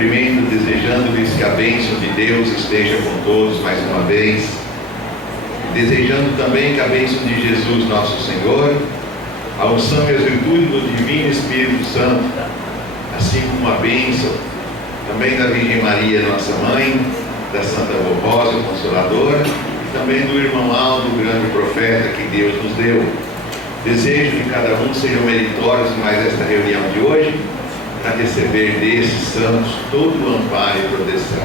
cumprimento, desejando-lhes que a bênção de Deus esteja com todos mais uma vez, desejando também que a bênção de Jesus nosso Senhor, a unção e as virtudes do Divino Espírito Santo, assim como a bênção também da Virgem Maria, nossa Mãe, da Santa Rosa, Consoladora, e também do irmão Aldo, o grande profeta que Deus nos deu. Desejo que cada um sejam meritórios em mais esta reunião de hoje, para receber desses santos todo o amparo e proteção.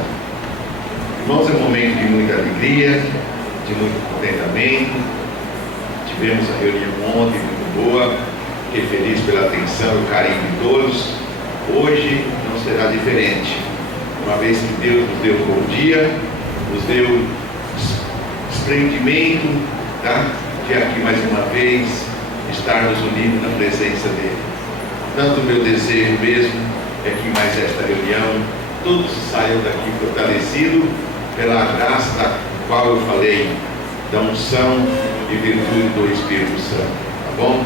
Irmãos, é um momento de muita alegria, de muito contentamento. Tivemos a reunião ontem muito boa, fiquei feliz pela atenção e o carinho de todos. Hoje não será diferente, uma vez que Deus nos deu um bom dia, nos deu desprendimento, de aqui mais uma vez estarmos unidos na presença dele. Tanto o meu desejo mesmo é que mais esta reunião todos saiam daqui fortalecidos pela graça da qual eu falei, da unção e virtude do Espírito Santo, tá bom?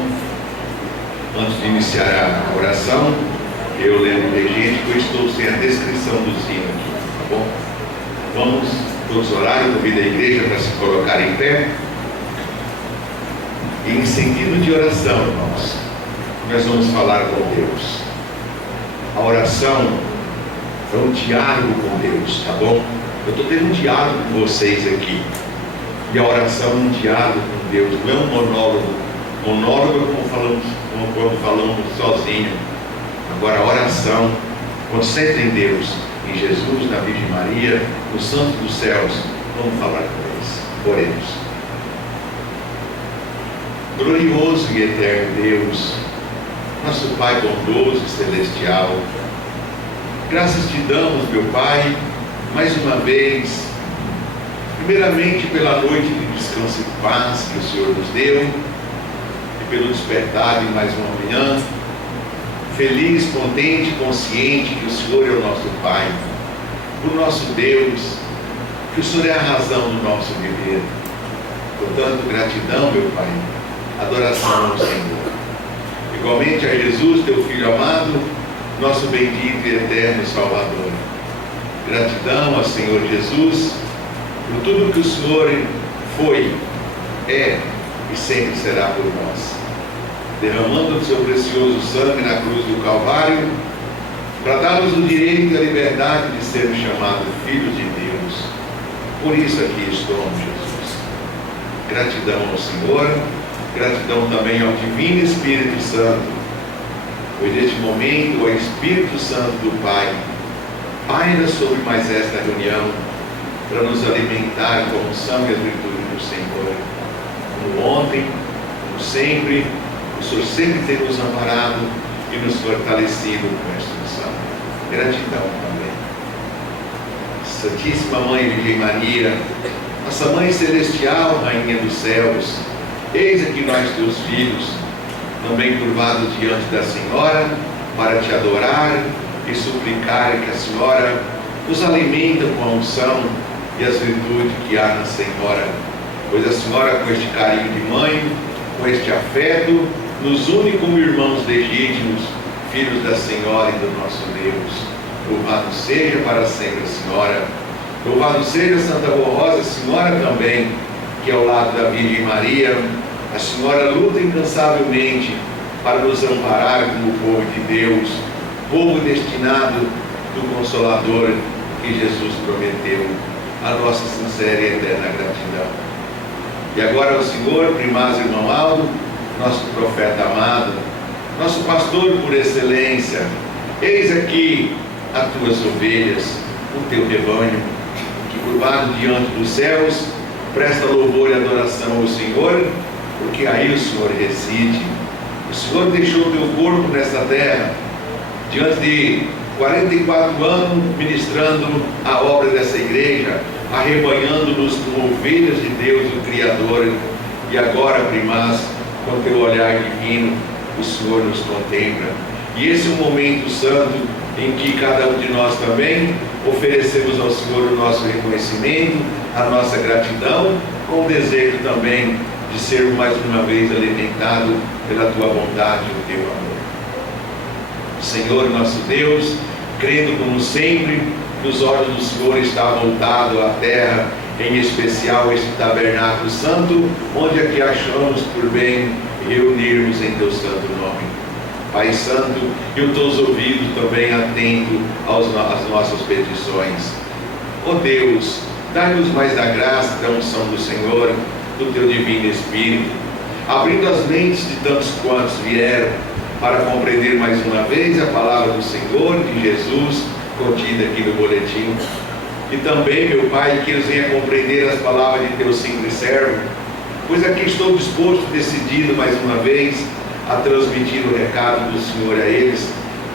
Antes de iniciar a oração, eu lembro de gente que eu estou sem a descrição do sino aqui, tá bom? Vamos todos orar, eu convido a igreja para se colocar em pé. E em sentido de oração, irmãos, nós vamos falar com Deus. A oração é um diálogo com Deus, tá bom? Eu estou tendo um diálogo com vocês aqui. E a oração é um diálogo com Deus, não é um monólogo. Monólogo é como falamos sozinho. Agora a oração, quando sente em Deus, em Jesus, na Virgem Maria, nos santos dos céus, vamos falar com eles. Oremos. Glorioso e eterno Deus, nosso Pai bondoso e celestial, graças te damos, meu Pai, mais uma vez, primeiramente pela noite de descanso e paz que o Senhor nos deu, e pelo despertar de mais uma manhã, feliz, contente, consciente que o Senhor é o nosso Pai, o nosso Deus, que o Senhor é a razão do nosso viver. Portanto, gratidão, meu Pai, adoração ao Senhor. Igualmente a Jesus, teu Filho amado, nosso bendito e eterno Salvador. Gratidão ao Senhor Jesus por tudo que o Senhor foi, é e sempre será por nós, derramando o seu precioso sangue na cruz do Calvário, para dar-nos o direito e a liberdade de sermos chamados filhos de Deus. Por isso aqui estamos, Jesus. Gratidão ao Senhor, gratidão também ao Divino Espírito Santo, pois neste momento o Espírito Santo do Pai paira sobre mais esta reunião para nos alimentar com a unção e as virtudes do Senhor. Como ontem, como sempre, o Senhor sempre tem nos amparado e nos fortalecido com esta unção. Gratidão também. Santíssima Mãe Virgem Maria, nossa Mãe Celestial, Rainha dos Céus, eis aqui nós, teus filhos, também curvados diante da Senhora, para te adorar e suplicar que a Senhora nos alimenta com a unção e as virtudes que há na Senhora, pois a Senhora, com este carinho de mãe, com este afeto, nos une como irmãos legítimos, filhos da Senhora e do nosso Deus. Louvado seja para sempre a Senhora, louvado seja Santa Rosa, Senhora também, que ao lado da Virgem Maria, a Senhora luta incansavelmente para nos amparar como povo de Deus, povo destinado do Consolador que Jesus prometeu. A nossa sincera e eterna gratidão. E agora ao Senhor, primaz irmão Aldo, nosso profeta amado, nosso pastor por excelência, eis aqui as tuas ovelhas, o teu rebanho, que curvado diante dos céus, presta louvor e adoração ao Senhor, porque aí o Senhor reside. O Senhor deixou o teu corpo nesta terra, diante de 44 anos ministrando a obra dessa igreja, arrebanhando-nos como ovelhas de Deus, o Criador, e agora, primaz, com teu olhar divino, o Senhor nos contempla. E esse é um momento santo em que cada um de nós também oferecemos ao Senhor o nosso reconhecimento, a nossa gratidão, com o desejo também de ser mais uma vez alimentado pela tua bondade e o teu amor. Senhor nosso Deus, crendo como sempre que os olhos do Senhor estão voltados à terra, em especial este tabernáculo santo, onde aqui achamos por bem reunirmos em teu santo nome. Pai Santo, e os teus ouvidos também atento às nossas petições. Ó Deus, dai-nos mais da graça da unção do Senhor, do teu divino Espírito, abrindo as mentes de tantos quantos vieram, para compreender mais uma vez a palavra do Senhor, de Jesus, contida aqui no boletim. E também, meu Pai, que eles venham compreender as palavras de teu simples servo, pois aqui estou disposto, decidido mais uma vez, a transmitir o recado do Senhor a eles,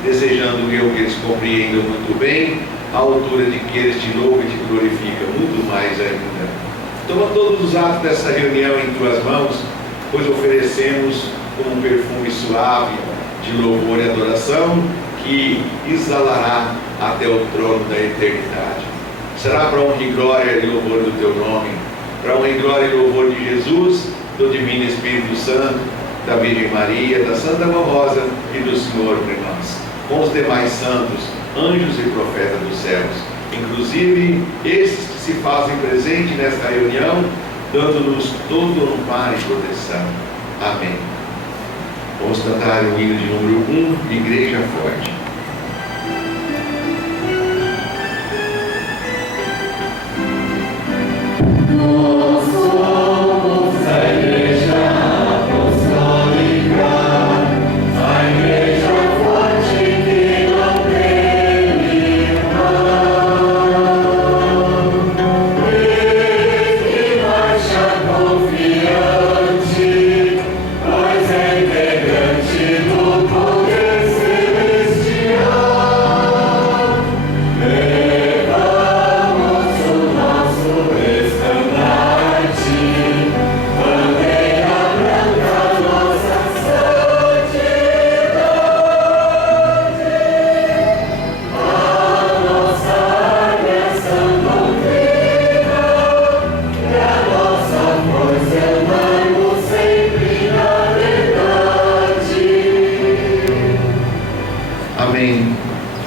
desejando eu que eles compreendam muito bem, à altura de que eles te louvam e te glorificam muito mais ainda. Toma todos os atos dessa reunião em tuas mãos, pois oferecemos como um perfume suave de louvor e adoração que exalará até o trono da eternidade. Será para honra e glória e louvor do teu nome, para honra e glória e louvor de Jesus, do Divino Espírito Santo, da Virgem Maria, da Santa Mão Rosa e do Senhor por nós, com os demais santos, anjos e profetas dos céus, inclusive esses que se fazem presente nesta reunião, dando-nos todo amparo e proteção. Amém. Vamos cantar o hino de número 1, Igreja Forte.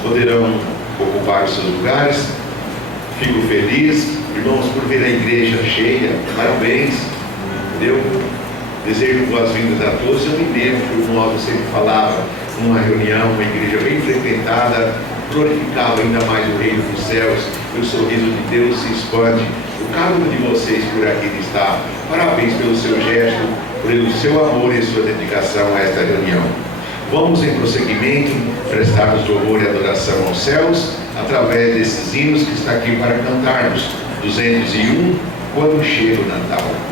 Poderão ocupar os seus lugares. Fico feliz, irmãos, por ver a igreja cheia. Parabéns, entendeu? Desejo boas-vindas a todos. Eu me lembro que o modo sempre falava numa reunião, uma igreja bem frequentada, glorificava ainda mais o reino dos céus, e o sorriso de Deus se expande. O cada um de vocês por aqui está. Parabéns pelo seu gesto, pelo seu amor e sua dedicação a esta reunião. Vamos em prosseguimento prestarmos louvor e adoração aos céus através desses hinos que está aqui para cantarmos. 201, Quando Chega o Natal.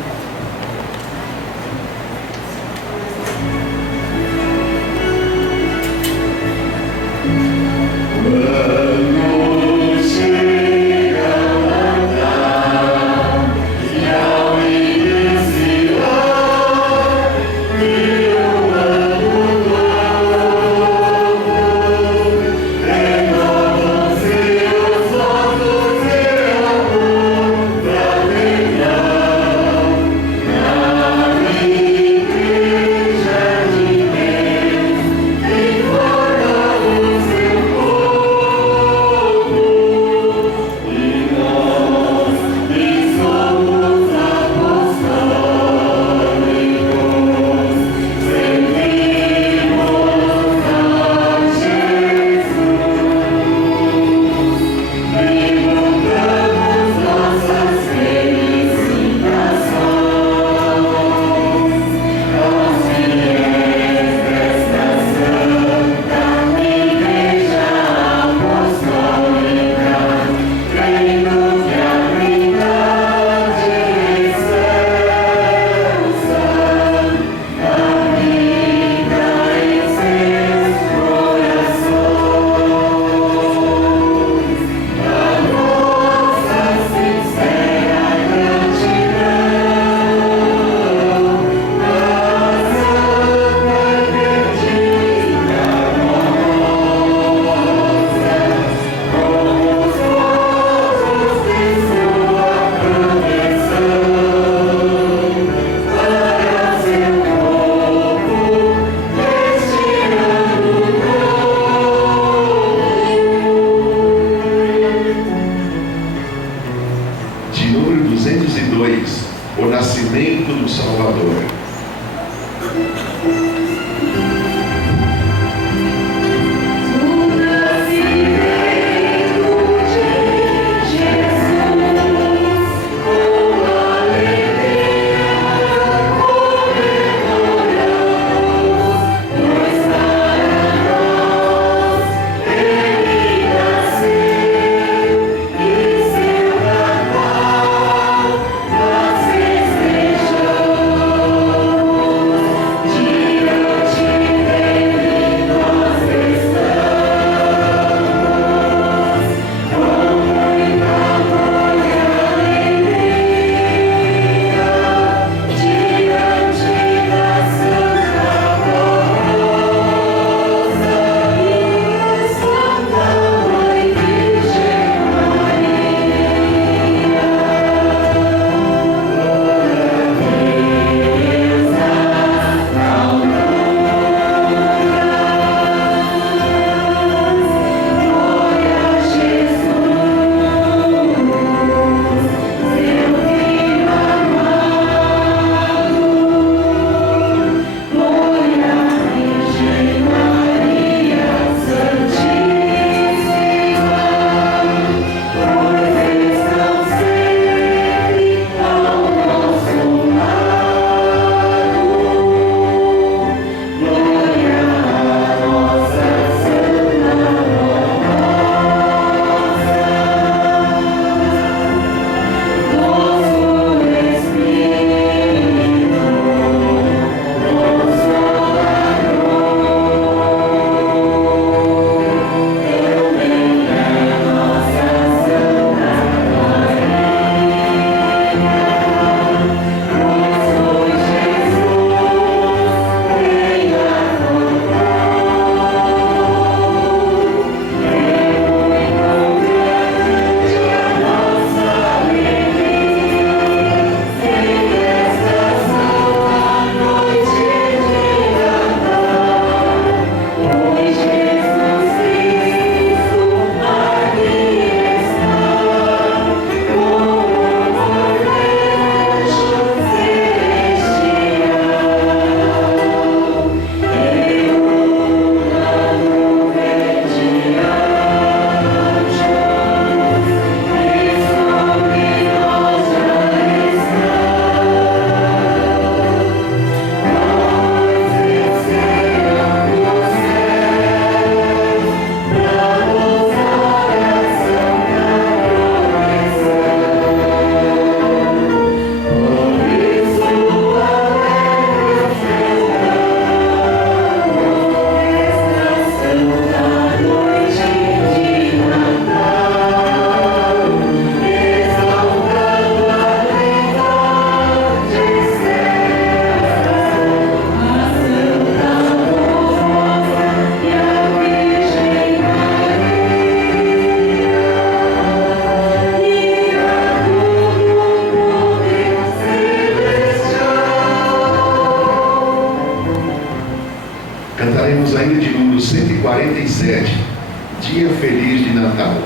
nascimento do Salvador. Cantaremos ainda de número 147, Dia Feliz de Natal.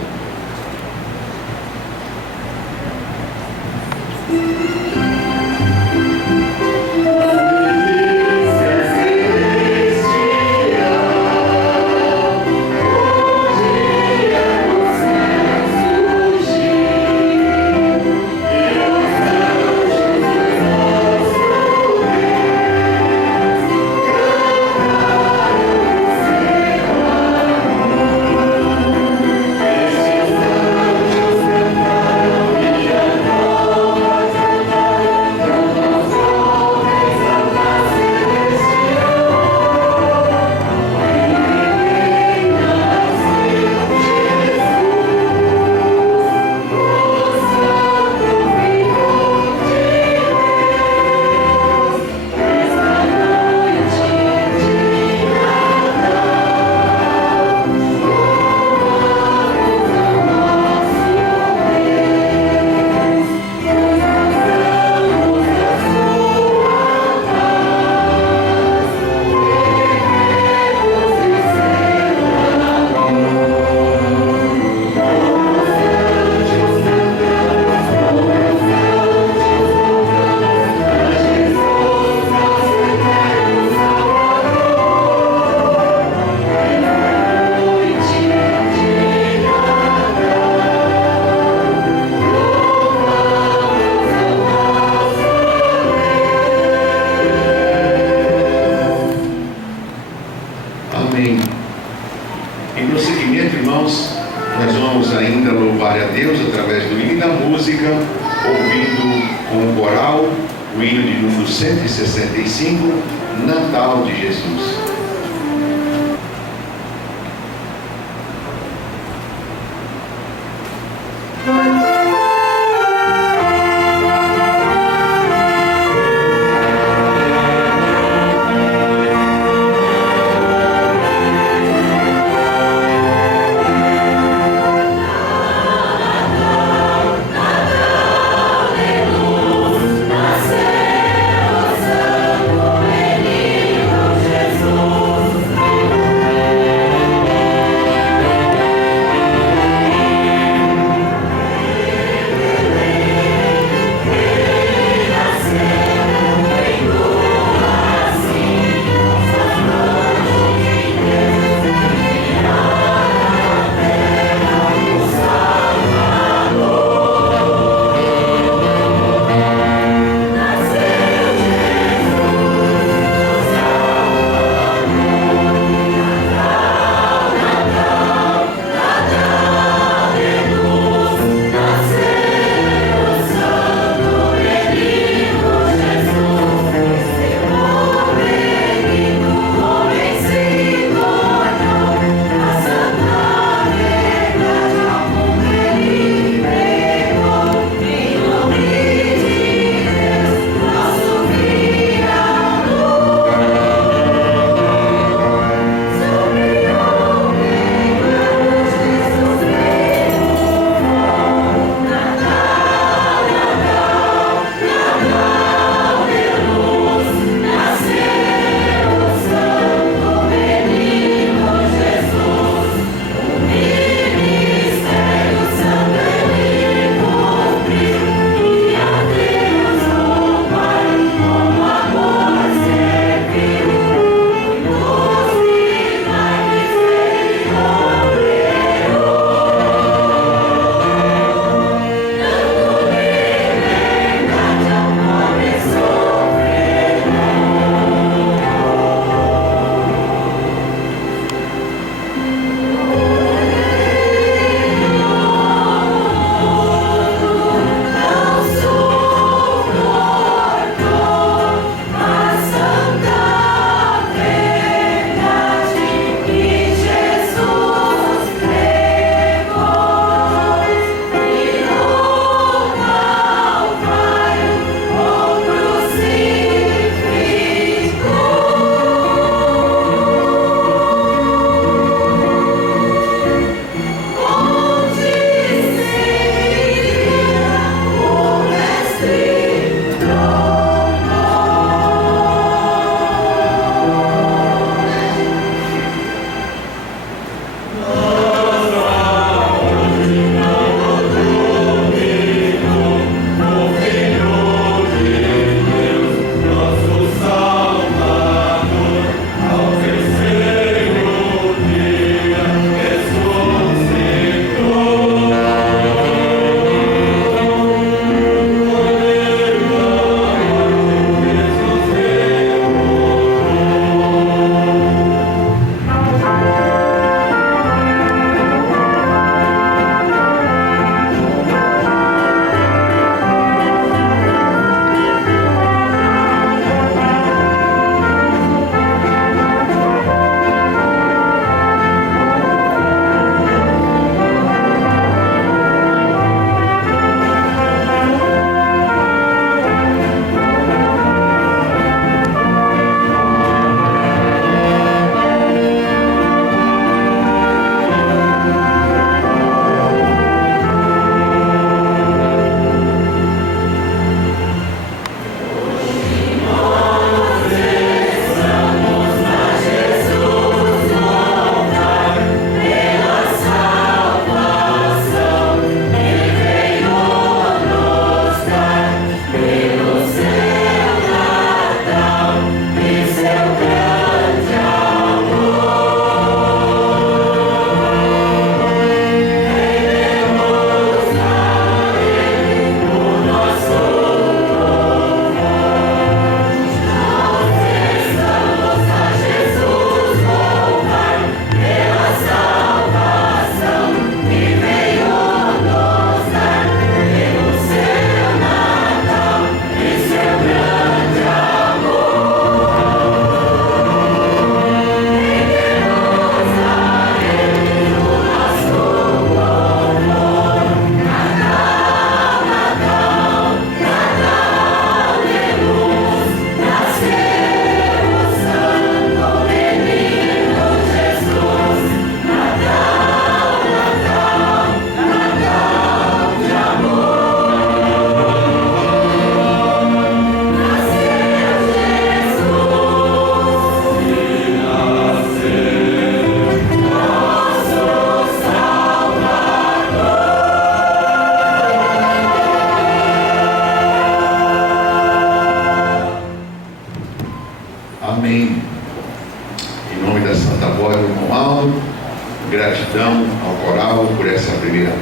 vamos ainda louvar a Deus através do hino e da música, ouvindo com o coral o hino de número 165, Natal de Jesus. Jesus.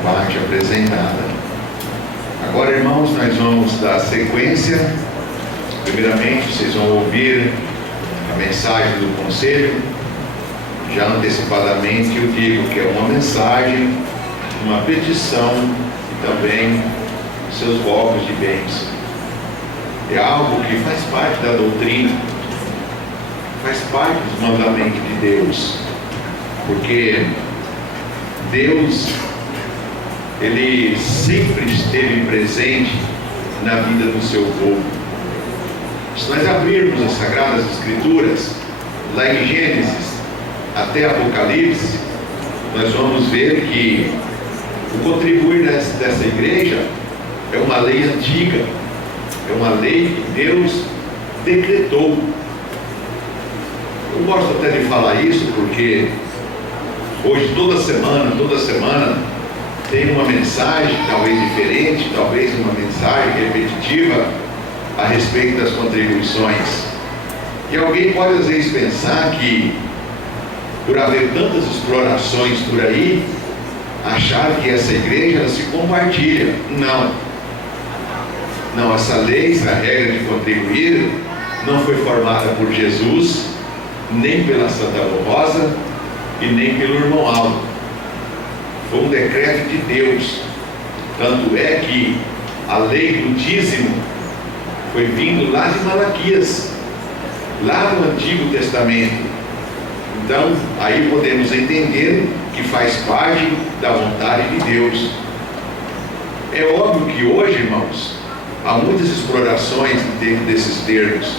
parte apresentada. Agora, irmãos, nós vamos dar sequência. Primeiramente, vocês vão ouvir a mensagem do conselho. Já antecipadamente eu digo que é uma mensagem, uma petição e também seus votos de bênção. É algo que faz parte da doutrina, faz parte dos mandamentos de Deus, porque Deus, Ele sempre esteve presente na vida do seu povo. Se nós abrirmos as Sagradas Escrituras, lá em Gênesis até Apocalipse, nós vamos ver que o contribuir dessa igreja é uma lei antiga, é uma lei que Deus decretou. Eu gosto até de falar isso porque hoje toda semana tem uma mensagem, talvez diferente, talvez uma mensagem repetitiva a respeito das contribuições. E alguém pode às vezes pensar que, por haver tantas explorações por aí, achar que essa igreja se compartilha. Não, essa lei, essa regra de contribuir não foi formada por Jesus, nem pela Santa Rosa e nem pelo irmão Aldo. Foi um decreto de Deus. Tanto é que a lei do dízimo foi vindo lá de Malaquias, lá no Antigo Testamento. Então, aí podemos entender que faz parte da vontade de Deus. É óbvio que hoje, irmãos, há muitas explorações dentro desses termos.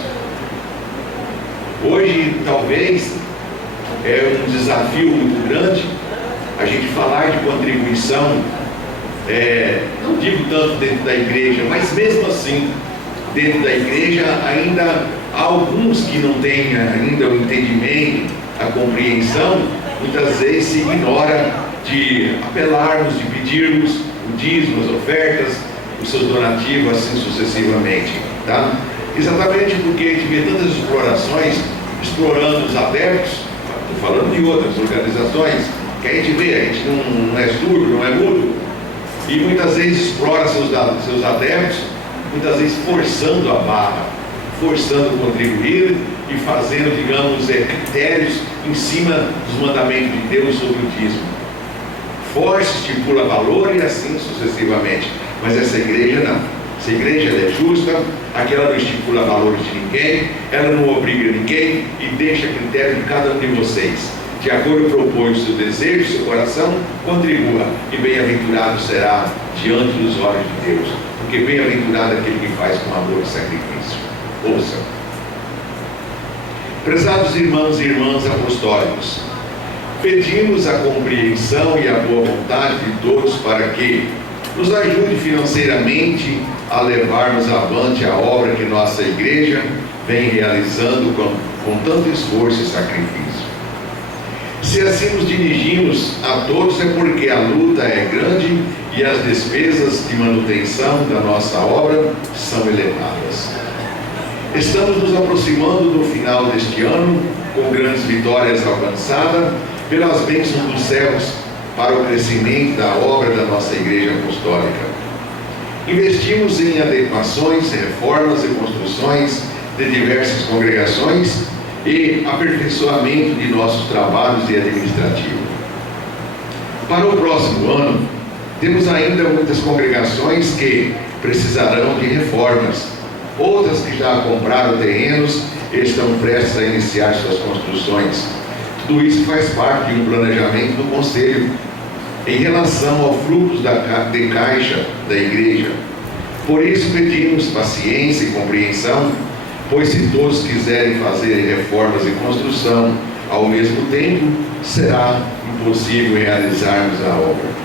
Hoje, talvez, é um desafio muito grande a gente falar de contribuição, não digo tanto dentro da igreja, mas mesmo assim, dentro da igreja ainda há alguns que não têm ainda o entendimento, a compreensão, muitas vezes se ignora de apelarmos, de pedirmos o dízimo, as ofertas, os seus donativos, assim sucessivamente, tá? Exatamente porque a gente vê tantas explorações, explorando os adeptos, estou falando de outras organizações, que a gente vê, a gente não é surdo, não é mudo, e muitas vezes explora seus adeptos, muitas vezes forçando a barra, forçando contribuir e fazendo, digamos, critérios em cima dos mandamentos de Deus sobre o dízimo. Força, estipula valor e assim sucessivamente. Mas essa igreja não. Essa igreja ela é justa, aqui ela não estipula valores de ninguém, ela não obriga ninguém e deixa a critério de cada um de vocês. De acordo com propõe o seu desejo, o seu coração, contribua. E bem-aventurado será diante dos olhos de Deus. Porque bem-aventurado é aquele que faz com amor e sacrifício. Ouça. Prezados irmãos e irmãs apostólicos, pedimos a compreensão e a boa vontade de todos para que nos ajude financeiramente a levarmos avante a obra que nossa igreja vem realizando com tanto esforço e sacrifício. Se assim nos dirigimos a todos é porque a luta é grande e as despesas de manutenção da nossa obra são elevadas. Estamos nos aproximando do final deste ano, com grandes vitórias alcançadas pelas bênçãos dos céus para o crescimento da obra da nossa Igreja Apostólica. Investimos em adequações, reformas e construções de diversas congregações e aperfeiçoamento de nossos trabalhos e administrativo. Para o próximo ano, temos ainda muitas congregações que precisarão de reformas, outras que já compraram terrenos e estão prestes a iniciar suas construções. Tudo isso faz parte de um planejamento do Conselho em relação ao fluxo de caixa da igreja. Por isso pedimos paciência e compreensão, pois se todos quiserem fazer reformas e construção ao mesmo tempo, será impossível realizarmos a obra.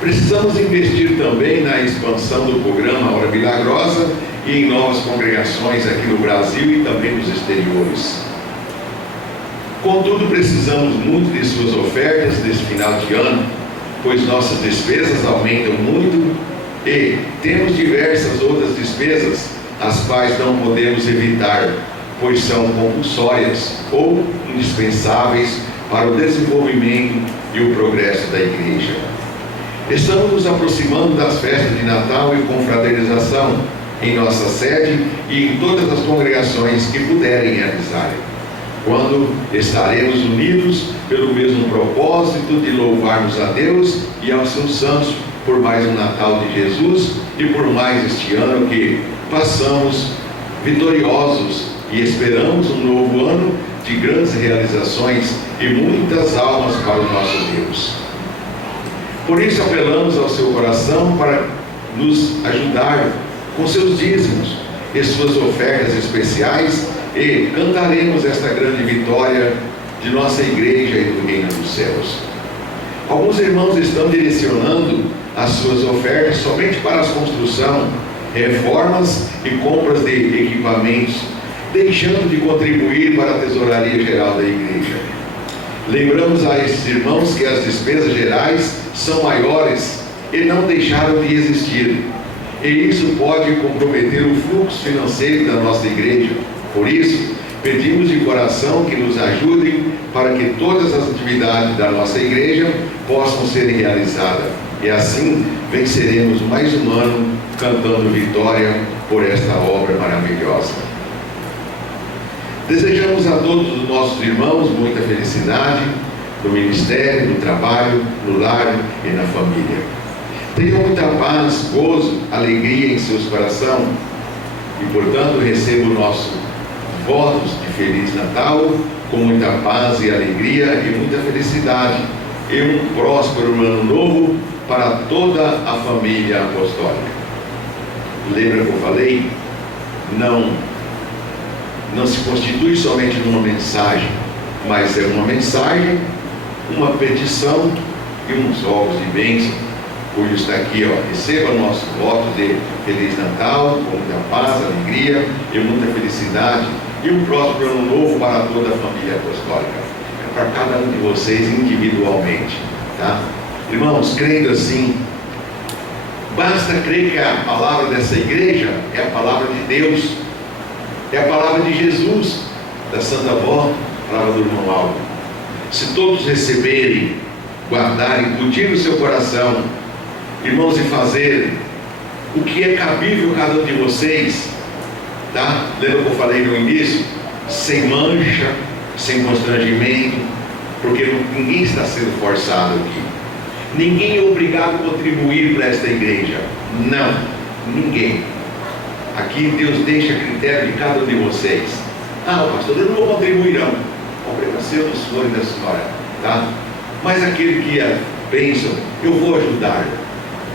Precisamos investir também na expansão do programa Hora Milagrosa e em novas congregações aqui no Brasil e também nos exteriores. Contudo, precisamos muito de suas ofertas nesse final de ano, pois nossas despesas aumentam muito e temos diversas outras despesas, as quais não podemos evitar, pois são compulsórias ou indispensáveis para o desenvolvimento e o progresso da igreja. Estamos nos aproximando das festas de Natal e confraternização em nossa sede e em todas as congregações que puderem realizar, quando estaremos unidos pelo mesmo propósito de louvarmos a Deus e aos seus santos por mais um Natal de Jesus e por mais este ano que passamos vitoriosos e esperamos um novo ano de grandes realizações e muitas almas para o nosso Deus. Por isso apelamos ao seu coração para nos ajudar com seus dízimos e suas ofertas especiais, e cantaremos esta grande vitória de nossa igreja e do reino dos céus. Alguns irmãos estão direcionando as suas ofertas somente para a construção, reformas e compras de equipamentos, deixando de contribuir para a tesouraria geral da igreja. Lembramos a esses irmãos que as despesas gerais são maiores e não deixaram de existir, e isso pode comprometer o fluxo financeiro da nossa igreja. Por isso, pedimos de coração que nos ajudem para que todas as atividades da nossa igreja possam ser realizadas, e assim venceremos mais um ano cantando vitória por esta obra maravilhosa. Desejamos a todos os nossos irmãos muita felicidade no ministério, no trabalho, no lar e na família. Tenham muita paz, gozo, alegria em seus corações e, portanto, recebam nossos votos de Feliz Natal com muita paz e alegria e muita felicidade e um próspero ano novo para toda a família apostólica. Lembra que eu falei? Não se constitui somente numa mensagem, mas é uma mensagem, uma petição e uns ovos de bênção. Por isso está aqui, receba nosso voto de Feliz Natal, com muita paz, alegria e muita felicidade, e um próspero ano novo para toda a família apostólica. É para cada um de vocês individualmente, tá? Irmãos, crendo assim, basta crer que a palavra dessa igreja é a palavra de Deus, é a palavra de Jesus, da Santa Avó, a palavra do irmão Aldo. Se todos receberem, guardarem, curtir no seu coração, irmãos, e fazer o que é cabível a cada um de vocês, tá? Lembra que eu falei no início? Sem mancha, sem constrangimento, porque ninguém está sendo forçado aqui. Ninguém é obrigado a contribuir para esta igreja. Não, ninguém. Aqui Deus deixa a critério de cada um de vocês. Pastor, eu não vou contribuir não. O problema é seu, do senhor e da senhora, tá? Mas aquele que é bênção, eu vou ajudar.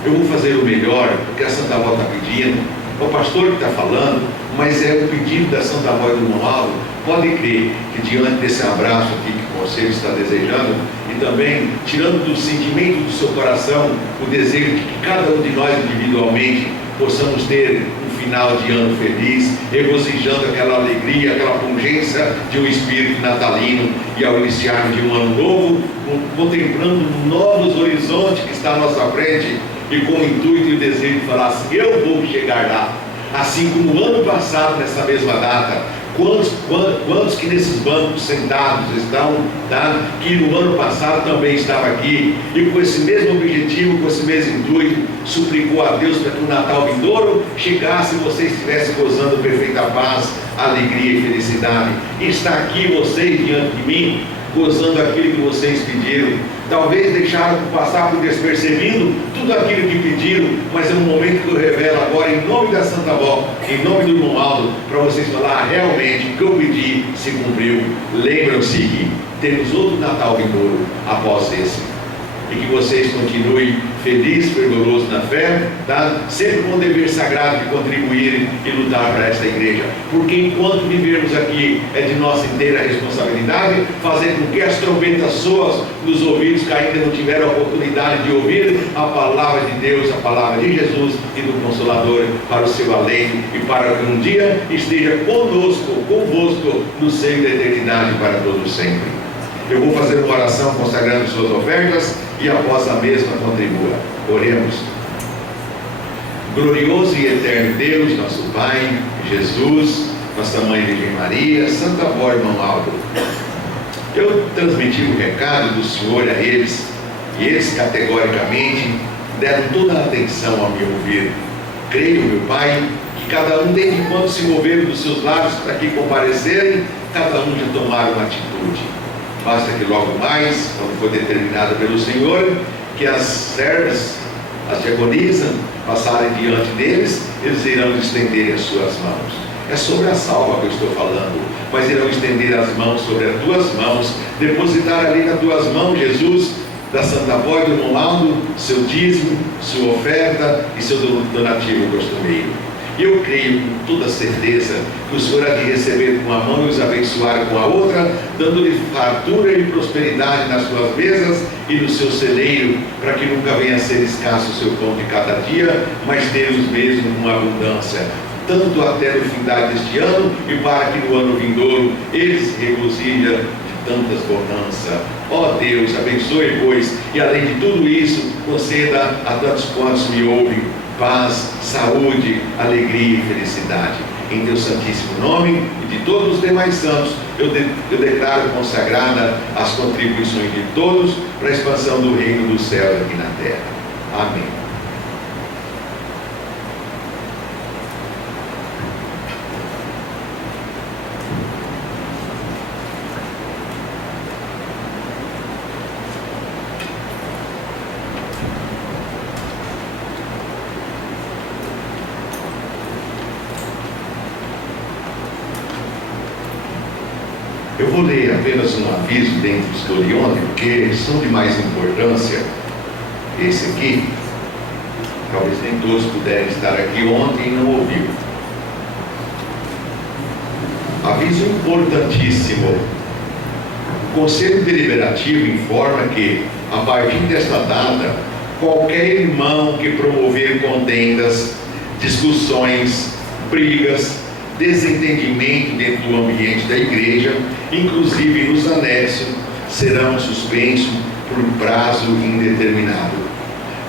Eu vou fazer o melhor, porque a Santa Avó está pedindo. É o pastor que está falando, mas é o pedido da Santa Avó e do irmão Aldo. Pode crer que diante desse abraço aqui que você está desejando, e também tirando do sentimento do seu coração o desejo de que cada um de nós individualmente possamos ter um final de ano feliz, regozijando aquela alegria, aquela pungência de um espírito natalino, e ao iniciar de um ano novo, contemplando novos horizontes que está à nossa frente, e com o intuito e o desejo de falar assim: eu vou chegar lá, assim como no ano passado, nessa mesma data. Quantos que nesses bancos sentados estão, tá? Que no ano passado também estava aqui, e com esse mesmo objetivo, com esse mesmo intuito, suplicou a Deus para que o Natal vindouro chegasse e você estivesse gozando perfeita paz, alegria e felicidade. E está aqui vocês diante de mim, gozando aquilo que vocês pediram. Talvez deixaram passar por despercebido tudo aquilo que pediram, mas é um momento que eu revelo agora, em nome da Santa Avó, em nome do irmão Aldo, para vocês falar: realmente o que eu pedi se cumpriu. Lembram-se que temos outro Natal vindouro após esse, e que vocês continuem felizes, fervorosos na fé, tá? Sempre com o dever sagrado de contribuir e lutar para esta igreja, porque enquanto vivermos aqui é de nossa inteira responsabilidade fazer com que as trombetas soam nos ouvidos que ainda não tiveram a oportunidade de ouvir a palavra de Deus, a palavra de Jesus e do Consolador, para o seu alento e para que um dia esteja conosco, convosco no seio da eternidade para todos sempre. Eu vou fazer uma oração consagrando suas ofertas e após a mesma contribua. Oremos. Glorioso e eterno Deus, nosso Pai, Jesus, nossa Mãe Virgem Maria, Santa Avó, irmão Aldo, eu transmiti o recado do Senhor a eles, e eles categoricamente deram toda a atenção a me ouvir. Creio, meu Pai, que cada um, desde quando se moveram dos seus lares para aqui comparecerem, cada um já tomaram uma atitude. Basta que logo mais, quando for determinado pelo Senhor, que as servas, as diaconisas, passarem diante deles, eles irão estender as suas mãos. É sobre a salva que eu estou falando, mas irão estender as mãos sobre as tuas mãos, depositar ali nas tuas mãos, Jesus, da Santa Voz do Romualdo, seu dízimo, sua oferta e seu donativo costumeiro. E eu creio com toda certeza que o Senhor há de receber com uma mão e os abençoar com a outra, dando-lhe fartura e prosperidade nas suas mesas e no seu celeiro, para que nunca venha a ser escasso o seu pão de cada dia, mas tenha-os mesmo com abundância, tanto até no findar deste ano, e para que no ano vindouro eles se regozijem de tantas bonanças. Ó Deus, abençoe, pois, e além de tudo isso, conceda a tantos quantos me ouvem paz, saúde, alegria e felicidade. Em Deus Santíssimo nome e de todos os demais santos, eu declaro consagrada as contribuições de todos para a expansão do reino dos céus aqui na terra. Amém. Eu vou ler apenas um aviso dentro dos que eu li ontem, porque são de mais importância. Esse aqui, talvez nem todos puderem estar aqui ontem e não ouviram. Aviso importantíssimo. O Conselho Deliberativo informa que, a partir desta data, qualquer irmão que promover contendas, discussões, brigas, desentendimento dentro do ambiente da igreja, inclusive nos anexos, serão suspensos por prazo indeterminado,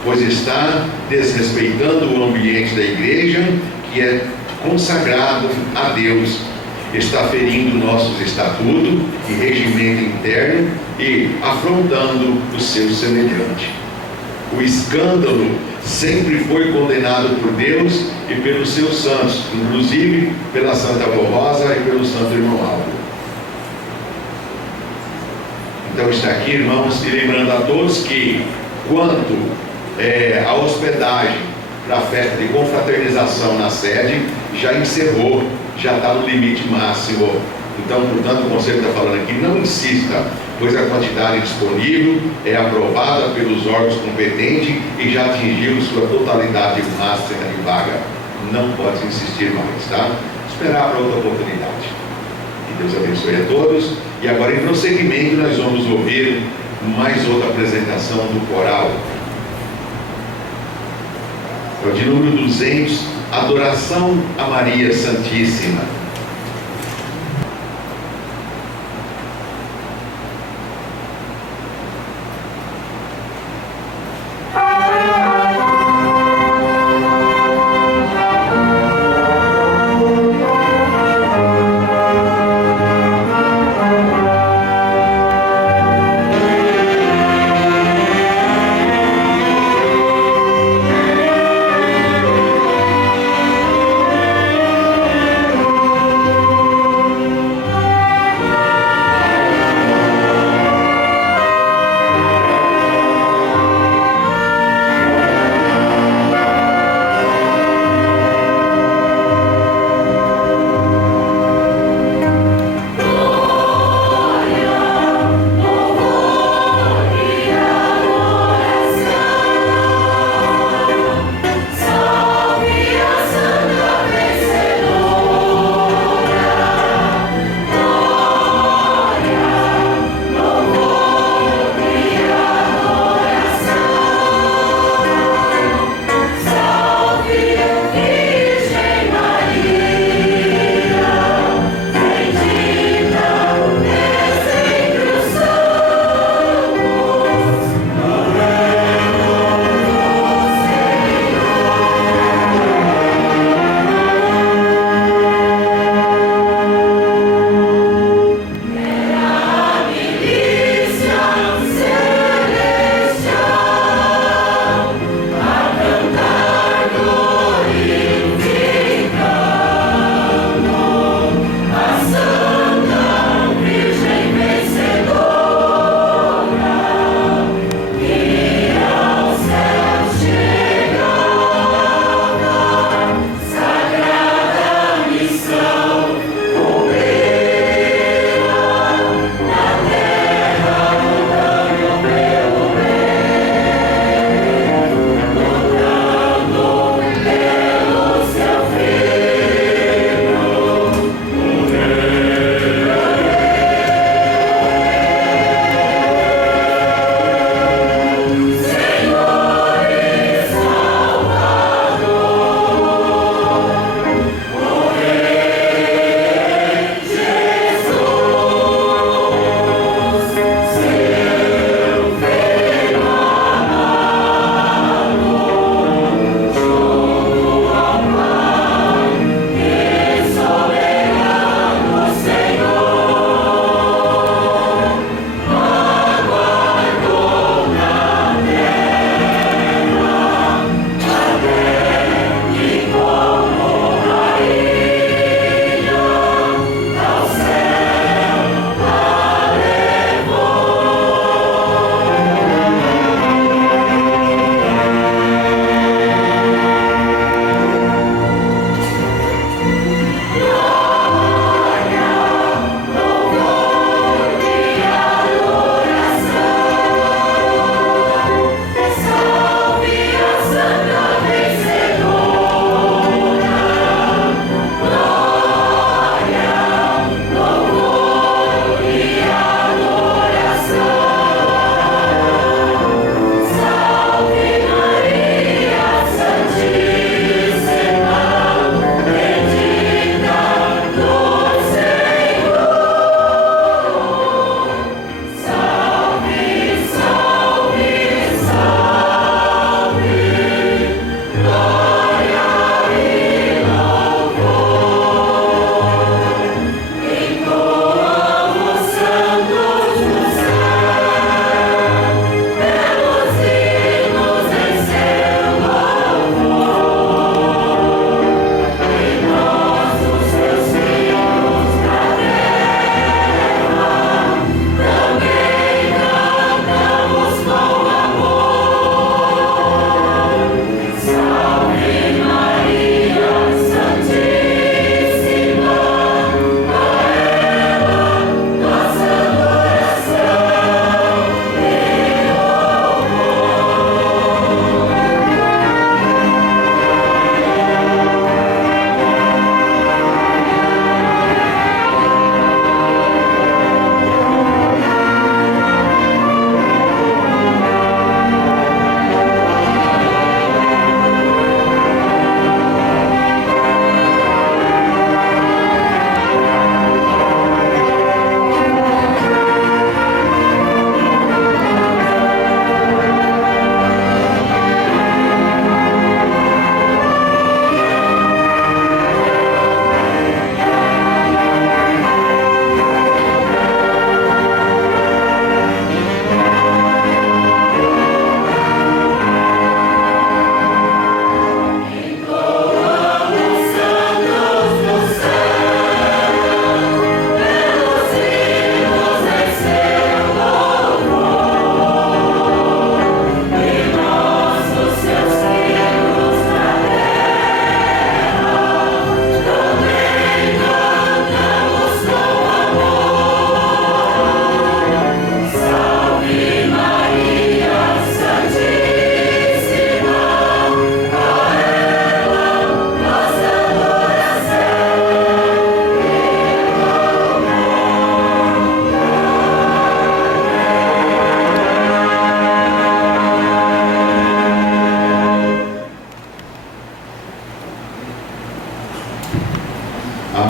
pois está desrespeitando o ambiente da igreja, que é consagrado a Deus, está ferindo nossos estatutos e regimento interno e afrontando o seu semelhante. O escândalo sempre foi condenado por Deus e pelos seus santos, inclusive pela Santa Rosa e pelo Santo Irmão Aldo. Então está aqui, irmãos, e lembrando a todos que, quanto à hospedagem para a festa de confraternização na sede, já encerrou, já está no limite máximo. Então, portanto, o Conselho está falando aqui, não insista, pois a quantidade disponível é aprovada pelos órgãos competentes e já atingiu sua totalidade máxima de vaga. Não pode insistir mais, tá? Esperar para outra oportunidade. Que Deus abençoe a todos. E agora, em prosseguimento, nós vamos ouvir mais outra apresentação do coral. É o de número 200, Adoração a Maria Santíssima.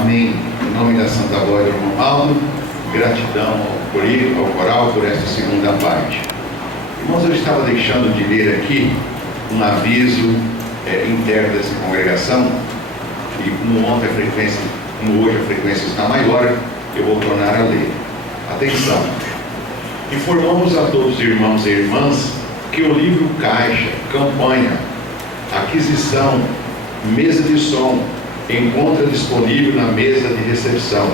Amém. Em nome da Santa Voz do irmão Aldo, gratidão ao coral por esta segunda parte. Irmãos, eu estava deixando de ler aqui um aviso interno dessa congregação, e como ontem como hoje a frequência está maior, eu vou tornar a ler. Atenção! Informamos a todos os irmãos e irmãs que o livro Caixa, Campanha, Aquisição, Mesa de Som, encontra disponível na mesa de recepção,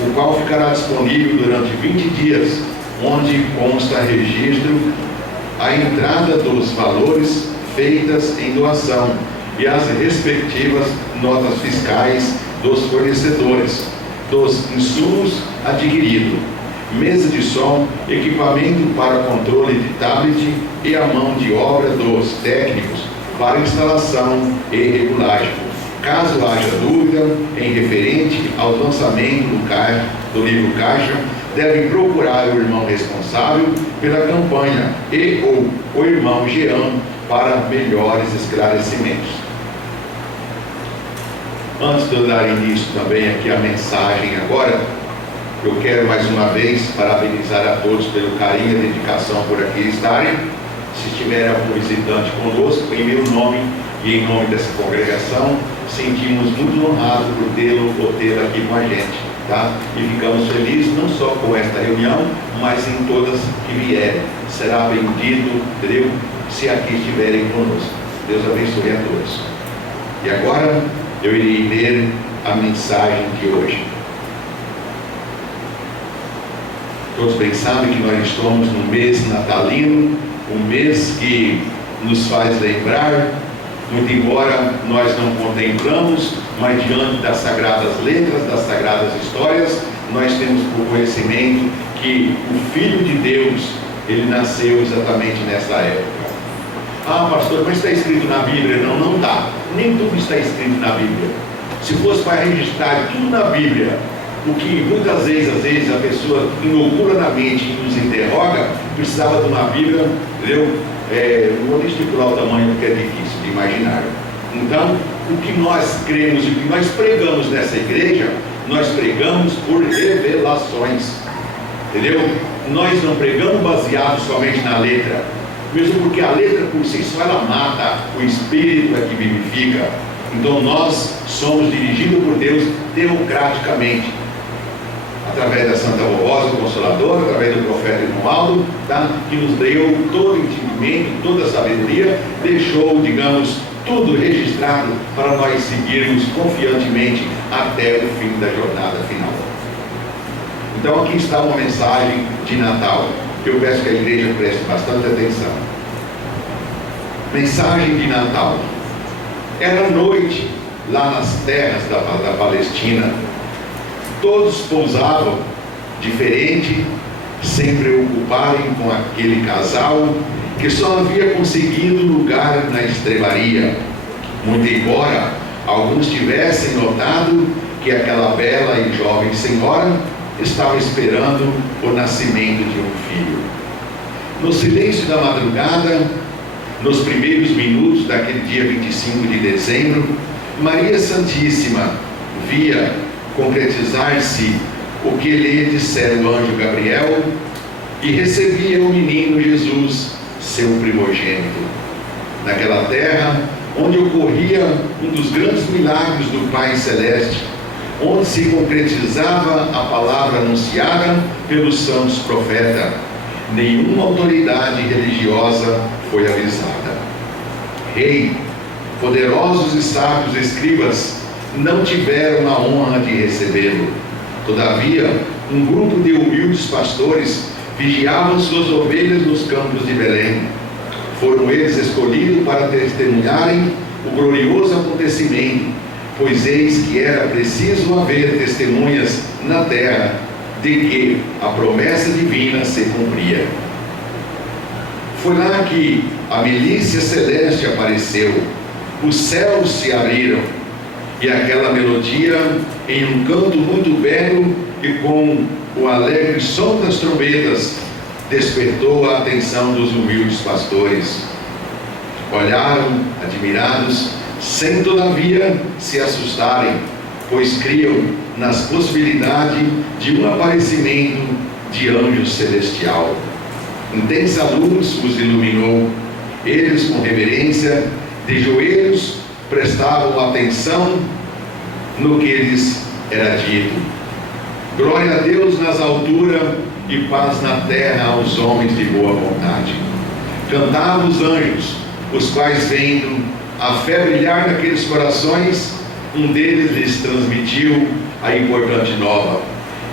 o qual ficará disponível durante 20 dias, onde consta registro a entrada dos valores feitas em doação e as respectivas notas fiscais dos fornecedores, dos insumos adquiridos, mesa de som, equipamento para controle de tablet e a mão de obra dos técnicos para instalação e regulagem. Caso haja dúvida em referente ao lançamento do livro Caixa, devem procurar o irmão responsável pela campanha ou o irmão Jean para melhores esclarecimentos. Antes de eu dar início também aqui à mensagem agora, eu quero mais uma vez parabenizar a todos pelo carinho e dedicação por aqui estarem. Se estiver algum visitante conosco, em meu nome e em nome dessa congregação, sentimos muito honrados por tê-lo ou tê-la aqui com a gente, tá? E ficamos felizes não só com esta reunião, mas em todas que vierem. Será bendito, entendeu? Se aqui estiverem conosco. Deus abençoe a todos. E agora eu irei ler a mensagem de hoje. Todos bem sabem que nós estamos no mês natalino, um mês que nos faz lembrar, muito embora nós não contemplamos, mas diante das sagradas letras, das sagradas histórias, nós temos por conhecimento que o Filho de Deus, ele nasceu exatamente nessa época. Ah, pastor, mas está escrito na Bíblia? Não, não está. Nem tudo está escrito na Bíblia. Se fosse para registrar tudo na Bíblia, o que muitas vezes a pessoa inocula na mente e nos interroga, precisava de uma Bíblia, entendeu? Não vou estipular o tamanho porque é difícil de imaginar. Então, o que nós cremos e o que nós pregamos nessa igreja, nós pregamos por revelações, entendeu? Nós não pregamos baseado somente na letra, mesmo porque a letra por si só ela mata, o Espírito é que vivifica. Então nós somos dirigidos por Deus democraticamente, através da Santa Rosa Consoladora, através do profeta irmão Aldo, tá? Que nos deu todo o entendimento, toda a sabedoria, deixou, digamos, tudo registrado para nós seguirmos confiantemente até o fim da jornada final. Então aqui está uma mensagem de Natal, que eu peço que a igreja preste bastante atenção. Mensagem de Natal. Era noite lá nas terras da Palestina. Todos pousavam diferente, sem preocuparem com aquele casal que só havia conseguido lugar na estrebaria, muito embora alguns tivessem notado que aquela bela e jovem senhora estava esperando o nascimento de um filho. No silêncio da madrugada, nos primeiros minutos daquele dia 25 de dezembro, Maria Santíssima via concretizar-se o que lhe dissera o anjo Gabriel e recebia o menino Jesus, seu primogênito. Naquela terra onde ocorria um dos grandes milagres do Pai Celeste, onde se concretizava a palavra anunciada pelos santos profetas, nenhuma autoridade religiosa foi avisada. Rei, poderosos e sábios escribas não tiveram a honra de recebê-lo. Todavia, um grupo de humildes pastores vigiavam suas ovelhas nos campos de Belém. Foram eles escolhidos para testemunharem o glorioso acontecimento, pois eis que era preciso haver testemunhas na terra de que a promessa divina se cumpria. Foi lá que a milícia celeste apareceu, os céus se abriram, e aquela melodia, em um canto muito belo e com o alegre som das trombetas, despertou a atenção dos humildes pastores. Olharam, admirados, sem todavia se assustarem, pois criam nas possibilidades de um aparecimento de anjo celestial. Intensa luz os iluminou. Eles, com reverência, de joelhos, prestavam atenção no que lhes era dito. Glória a Deus nas alturas e paz na terra aos homens de boa vontade. Cantavam os anjos, os quais, vendo a fé brilhar naqueles corações, um deles lhes transmitiu a importante nova: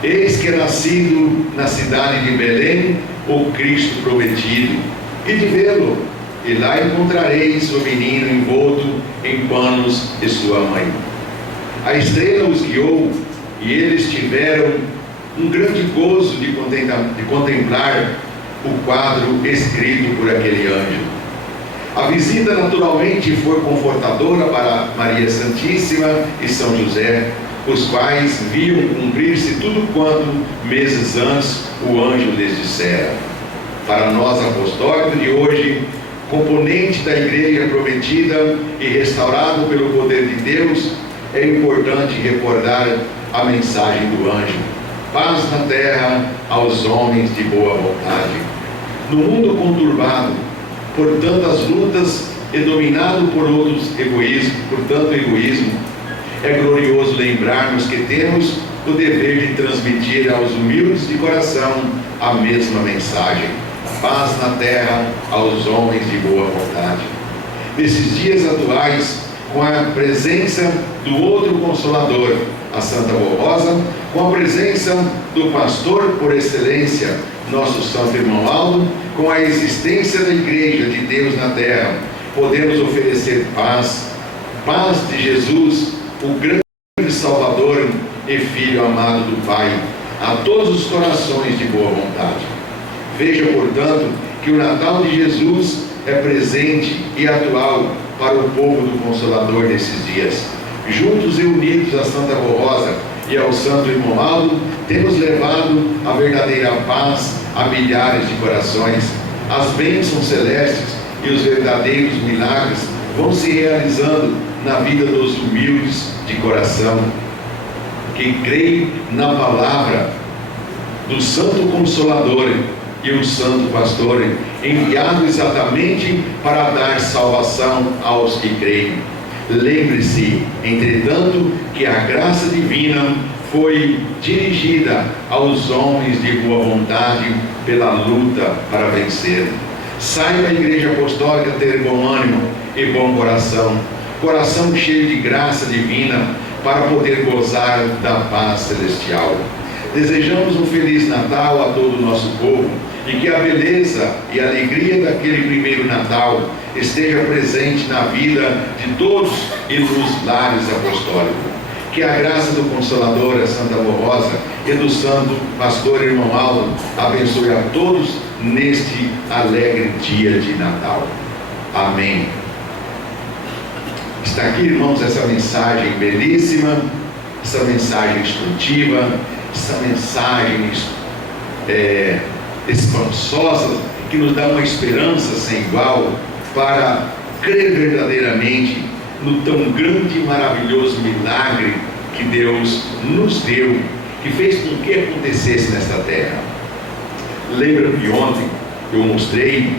eis que é nascido na cidade de Belém o Cristo prometido, e de vê-lo, e lá encontrareis o menino envolto em panos de sua mãe. A estrela os guiou, e eles tiveram um grande gozo de contemplar o quadro escrito por aquele anjo. A visita naturalmente foi confortadora para Maria Santíssima e São José, os quais viam cumprir-se tudo quanto meses antes o anjo lhes dissera. Para nós apostólicos de hoje, componente da Igreja prometida e restaurado pelo poder de Deus, é importante recordar a mensagem do anjo: paz na terra aos homens de boa vontade. No mundo conturbado por tantas lutas e dominado por tanto egoísmo, é glorioso lembrarmos que temos o dever de transmitir aos humildes de coração a mesma mensagem: paz na terra aos homens de boa vontade. Nesses dias atuais, com a presença do outro Consolador, a Santa Rosa, com a presença do pastor por excelência, nosso Santo Irmão Aldo, com a existência da Igreja de Deus na terra, podemos oferecer paz, paz de Jesus, o grande Salvador e Filho amado do Pai, a todos os corações de boa vontade. Veja, portanto, que o Natal de Jesus é presente e atual para o povo do Consolador nesses dias. Juntos e unidos a Santa Rosa e ao Santo Irmão Aldo, temos levado a verdadeira paz a milhares de corações. As bênçãos celestes e os verdadeiros milagres vão se realizando na vida dos humildes de coração, que creem na palavra do Santo Consolador e o Santo Pastor, enviado exatamente para dar salvação aos que creem. Lembre-se, entretanto, que a graça divina foi dirigida aos homens de boa vontade pela luta para vencer. Saiba a Igreja Apostólica ter bom ânimo e bom coração, coração cheio de graça divina, para poder gozar da paz celestial. Desejamos um Feliz Natal a todo o nosso povo, e que a beleza e a alegria daquele primeiro Natal esteja presente na vida de todos e nos lares apostólicos. Que a graça do Consolador, a Santa Rosa, e do Santo Pastor Irmão Aldo abençoe a todos neste alegre dia de Natal. Amém. Está aqui, irmãos, essa mensagem belíssima, essa mensagem instrutiva, essa mensagem esperançosa, que nos dá uma esperança sem igual para crer verdadeiramente no tão grande e maravilhoso milagre que Deus nos deu, que fez com que acontecesse nesta terra. Lembra que ontem eu mostrei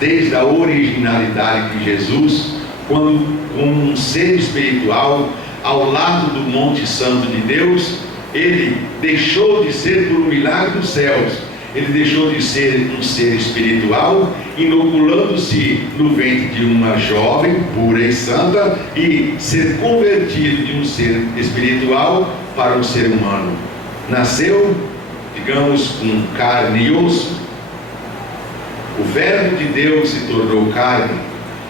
desde a originalidade de Jesus, quando um ser espiritual ao lado do Monte Santo de Deus, ele deixou de ser por um milagre dos céus, ele deixou de ser um ser espiritual, inoculando-se no ventre de uma jovem pura e santa, e ser convertido de um ser espiritual para um ser humano. Nasceu, digamos, com carne e osso. O Verbo de Deus se tornou carne.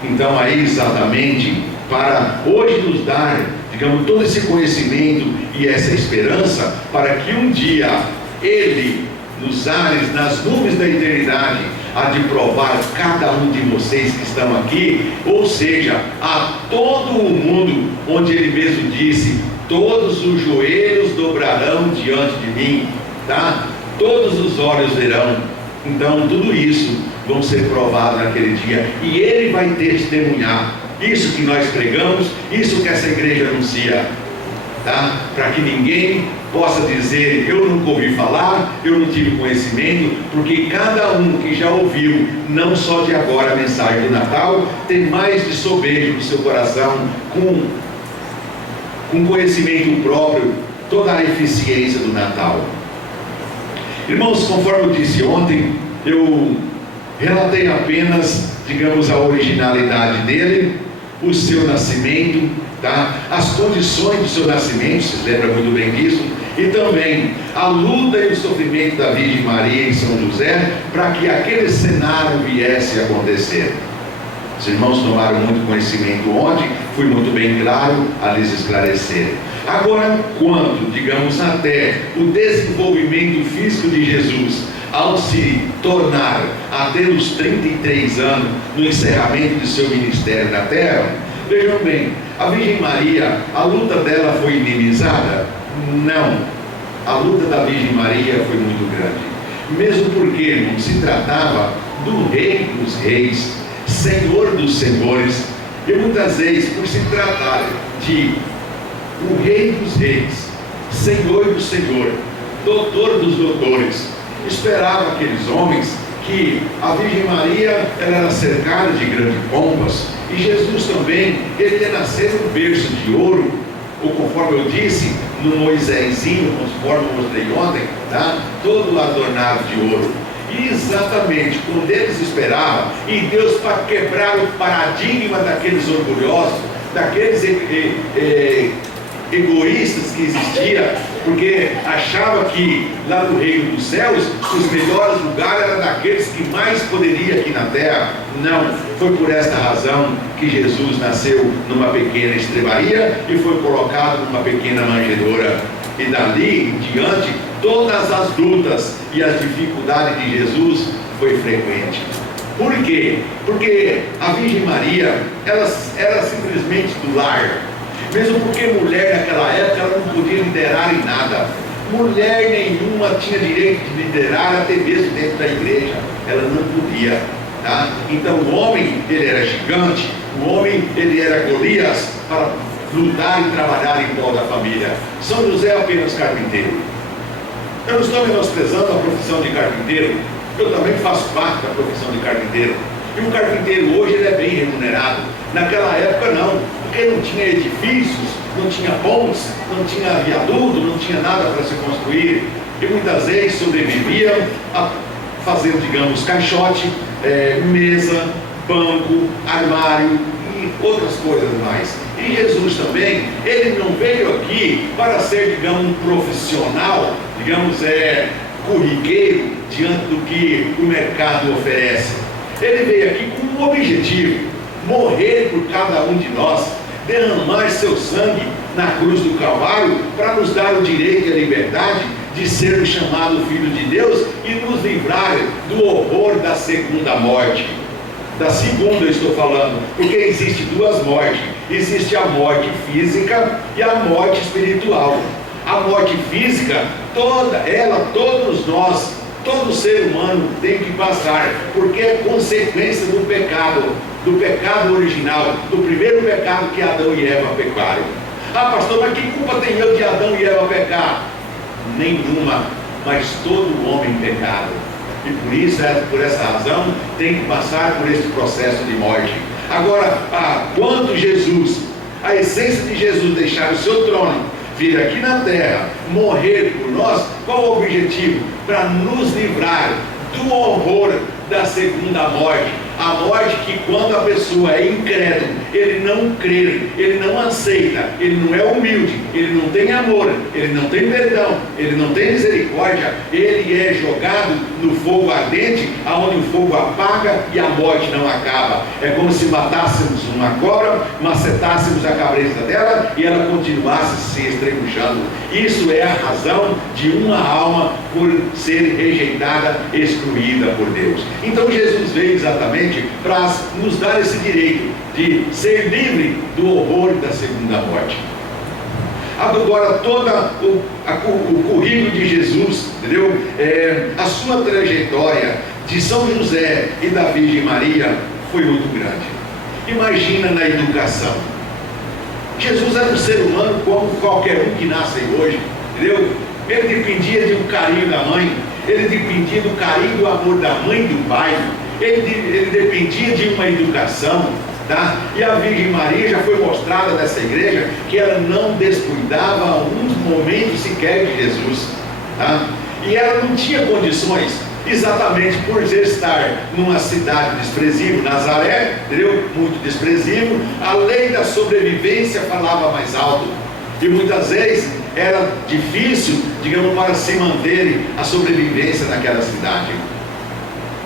Então aí exatamente para hoje nos dar, digamos, todo esse conhecimento e essa esperança, para que um dia Ele, nos ares, nas nuvens da eternidade, há de provar cada um de vocês que estão aqui, ou seja, a todo o mundo, onde Ele mesmo disse: todos os joelhos dobrarão diante de mim, tá? Todos os olhos verão. Então tudo isso vão ser provados naquele dia, e Ele vai testemunhar isso que nós pregamos, isso que essa igreja anuncia. tá? Para que ninguém possa dizer, eu nunca ouvi falar, eu não tive conhecimento, porque cada um que já ouviu, não só de agora a mensagem do Natal, tem mais de sobejo no seu coração, com conhecimento próprio, toda a eficiência do Natal. Irmãos, conforme eu disse ontem, eu relatei apenas, digamos, a originalidade dele, o seu nascimento, tá? As condições do seu nascimento, vocês lembram muito bem disso, e também a luta e o sofrimento da Virgem Maria em São José, para que aquele cenário viesse a acontecer. Os irmãos tomaram muito conhecimento ontem, fui muito bem claro a lhes esclarecer. Agora, quanto, digamos, até o desenvolvimento físico de Jesus, ao se tornar, a ter os 33 anos, no encerramento de seu ministério na terra, vejam bem, a Virgem Maria, a luta dela foi inimizada? Não. A luta da Virgem Maria foi muito grande. Mesmo porque, irmão, se tratava do Rei dos Reis, Senhor dos Senhores, e muitas vezes, por se tratar de o Rei dos Reis, Senhor do Senhor, Doutor dos Doutores, esperava aqueles homens que a Virgem Maria ela era cercada de grandes pompas, e Jesus também, ele ia nascer num berço de ouro, ou conforme eu disse, no Moisésinho, conforme eu mostrei ontem, tá? Todo adornado de ouro. E exatamente quando eles esperavam, e Deus, para quebrar o paradigma daqueles orgulhosos, daqueles egoístas que existia, porque achava que lá no reino dos céus os melhores lugares eram daqueles que mais poderia aqui na terra. Não, foi por esta razão que Jesus nasceu numa pequena estrebaria e foi colocado numa pequena manjedoura, e dali em diante todas as lutas e as dificuldades de Jesus foi frequente. Por quê? Porque a Virgem Maria ela era simplesmente do lar. Mesmo porque mulher naquela época ela não podia liderar em nada. Mulher nenhuma tinha direito de liderar, até mesmo dentro da igreja. Ela não podia. Tá? Então o homem, ele era gigante, o homem, ele era Golias para lutar e trabalhar em prol da família. São José é apenas carpinteiro. Eu não estou menosprezando a profissão de carpinteiro, eu também faço parte da profissão de carpinteiro. E o carpinteiro hoje ele é bem remunerado. Naquela época não, porque não tinha edifícios, não tinha pontes, não tinha viaduto, não tinha nada para se construir. E muitas vezes sobreviviam fazendo, digamos, caixote, mesa, banco, armário e outras coisas mais. E Jesus também, ele não veio aqui para ser, digamos, um profissional, digamos, corriqueiro diante do que o mercado oferece. Ele veio aqui com um objetivo: morrer por cada um de nós, derramar seu sangue na cruz do Calvário para nos dar o direito e a liberdade de sermos chamados filhos de Deus e nos livrar do horror da segunda morte. Da segunda eu estou falando, porque existe duas mortes: existe a morte física e a morte espiritual. A morte física, todos nós, todo ser humano tem que passar, porque é consequência do pecado original, do primeiro pecado que Adão e Eva pecaram. Ah, pastor, mas que culpa tem eu de Adão e Eva pecar? Nenhuma, mas todo homem pecado. E por isso, por essa razão, tem que passar por esse processo de morte. Agora, quando Jesus, a essência de Jesus deixar o seu trono, vir aqui na terra, morrer por nós, qual o objetivo? Para nos livrar do horror da segunda morte. A morte que, quando a pessoa é incrédulo, ele não crê, ele não aceita, ele não é humilde, ele não tem amor, ele não tem perdão, ele não tem misericórdia, ele é jogado no fogo ardente, aonde o fogo apaga e a morte não acaba. É como se matássemos uma cobra, macetássemos a cabeça dela e ela continuasse se estrebuchando. Isso é a razão de uma alma por ser rejeitada, excluída por Deus. Então Jesus veio exatamente para nos dar esse direito de ser livre do horror da segunda morte. Agora, todo o currículo de Jesus, entendeu? A sua trajetória de São José e da Virgem Maria foi muito grande. Imagina na educação. Jesus era um ser humano como qualquer um que nasce hoje, entendeu? Ele dependia de um carinho da mãe, ele dependia do carinho, do amor da mãe e do pai, ele dependia de uma educação, tá? E a Virgem Maria já foi mostrada nessa igreja que ela não descuidava alguns momentos sequer de Jesus, tá? E ela não tinha condições, exatamente por estar numa cidade desprezível, Nazaré, entendeu? Muito desprezível, a lei da sobrevivência falava mais alto, e muitas vezes era difícil, digamos, para se manter a sobrevivência naquela cidade.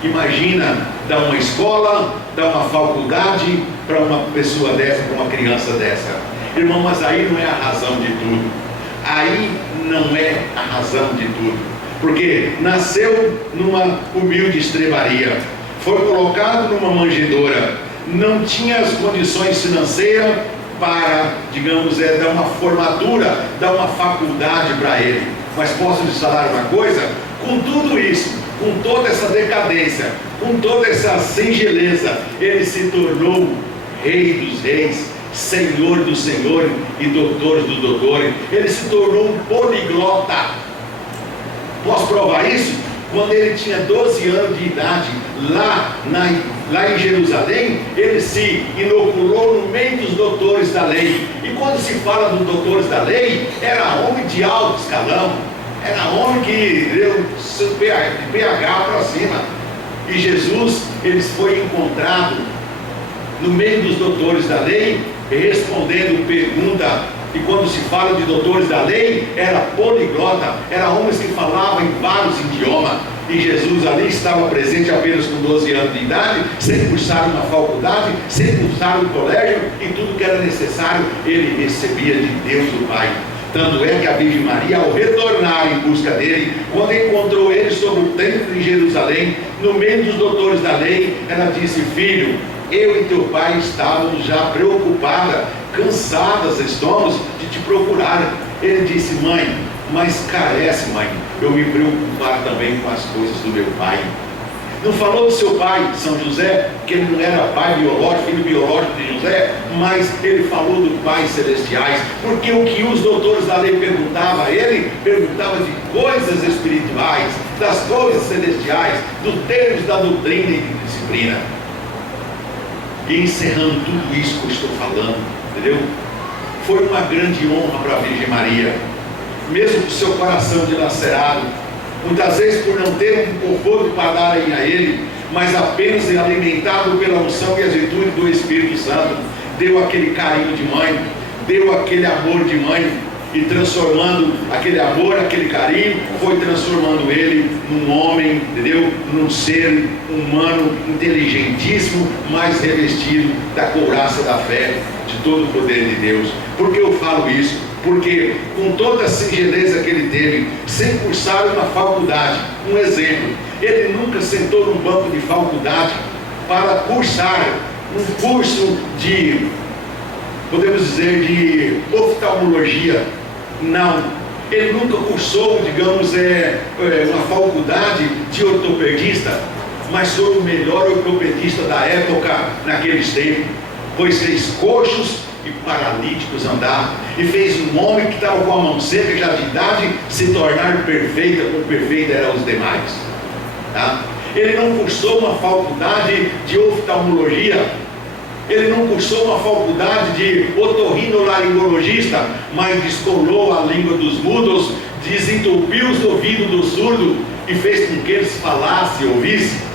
Imagina dar uma escola, dar uma faculdade para uma pessoa dessa, para uma criança dessa. Irmão, mas aí não é a razão de tudo. Aí não é a razão de tudo. Porque nasceu numa humilde estrebaria, foi colocado numa manjedoura, não tinha as condições financeiras para, digamos, dar uma formatura, dar uma faculdade para ele. Mas posso lhes falar uma coisa? Com tudo isso, com toda essa decadência, com toda essa singeleza, ele se tornou Rei dos Reis, Senhor dos Senhores e Doutor dos Doutores. Ele se tornou um poliglota. Posso provar isso? Quando ele tinha 12 anos de idade, lá em Jerusalém, ele se inoculou no meio dos doutores da lei. E quando se fala dos doutores da lei, era homem de alto escalão, era homem que deu seu PH para cima. E Jesus, ele foi encontrado no meio dos doutores da lei, respondendo pergunta. E quando se fala de doutores da lei, era poliglota, eram homens que falavam em vários idiomas. E Jesus ali estava presente apenas com 12 anos de idade, sem cursar uma faculdade, sem cursar um colégio, e tudo que era necessário ele recebia de Deus o Pai. Tanto é que a Virgem Maria, ao retornar em busca dele, quando encontrou ele sobre o templo em Jerusalém, no meio dos doutores da lei, ela disse: filho, eu e teu pai estávamos já preocupadas, cansadas estamos de te procurar. Ele disse: mãe, mas carece, mãe, eu me preocupar também com as coisas do meu pai. Não falou do seu pai, São José, que ele não era pai biológico, filho biológico de José, mas ele falou do Pai celestiais, porque o que os doutores da lei perguntavam a ele, perguntava de coisas espirituais, das coisas celestiais, dos termos da doutrina e de disciplina. E encerrando tudo isso que eu estou falando, entendeu? Foi uma grande honra para a Virgem Maria, mesmo com seu coração dilacerado, muitas vezes por não ter um conforto para dar a ele, mas apenas alimentado pela unção e azeitude do Espírito Santo, deu aquele carinho de mãe, deu aquele amor de mãe, e transformando aquele amor, aquele carinho, foi transformando ele num homem, entendeu? Num ser humano inteligentíssimo, mas revestido da couraça da fé, de todo o poder de Deus. Por que eu falo isso? Porque com toda a singeleza que ele teve, sem cursar uma faculdade, um exemplo, ele nunca sentou num banco de faculdade para cursar um curso de, podemos dizer, de oftalmologia. Não, ele nunca cursou, digamos, uma faculdade de ortopedista, mas foi o melhor ortopedista da época naqueles tempos, pois fez coxos e paralíticos andar, e fez um homem que estava com a mão seca já de idade se tornar perfeita, como perfeita eram os demais, tá? Ele não cursou uma faculdade de oftalmologia, ele não cursou uma faculdade de otorrinolaringologista, mas descolou a língua dos mudos, desentupiu os ouvidos do surdo e fez com que eles falassem e ouvissem.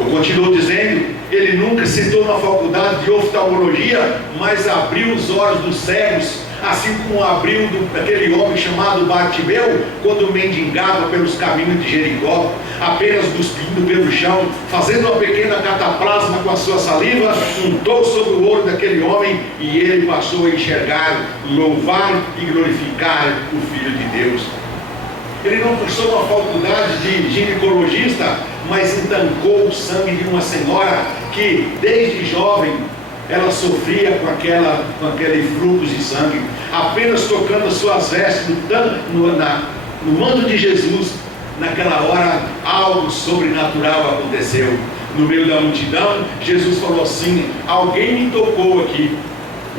Eu continuo dizendo, ele nunca sentou na faculdade de oftalmologia, mas abriu os olhos dos cegos, assim como abriu aquele homem chamado Bartimeu, quando mendigava pelos caminhos de Jericó, apenas cuspindo pelo chão, fazendo uma pequena cataplasma com a sua saliva, untou sobre o olho daquele homem, e ele passou a enxergar, louvar e glorificar o Filho de Deus. Ele não cursou uma faculdade de ginecologista, mas entancou o sangue de uma senhora que desde jovem ela sofria com aquele fluxo de sangue. Apenas tocando as suas vestes no manto de Jesus, naquela hora algo sobrenatural aconteceu. no meio da multidão, Jesus falou assim: alguém me tocou aqui.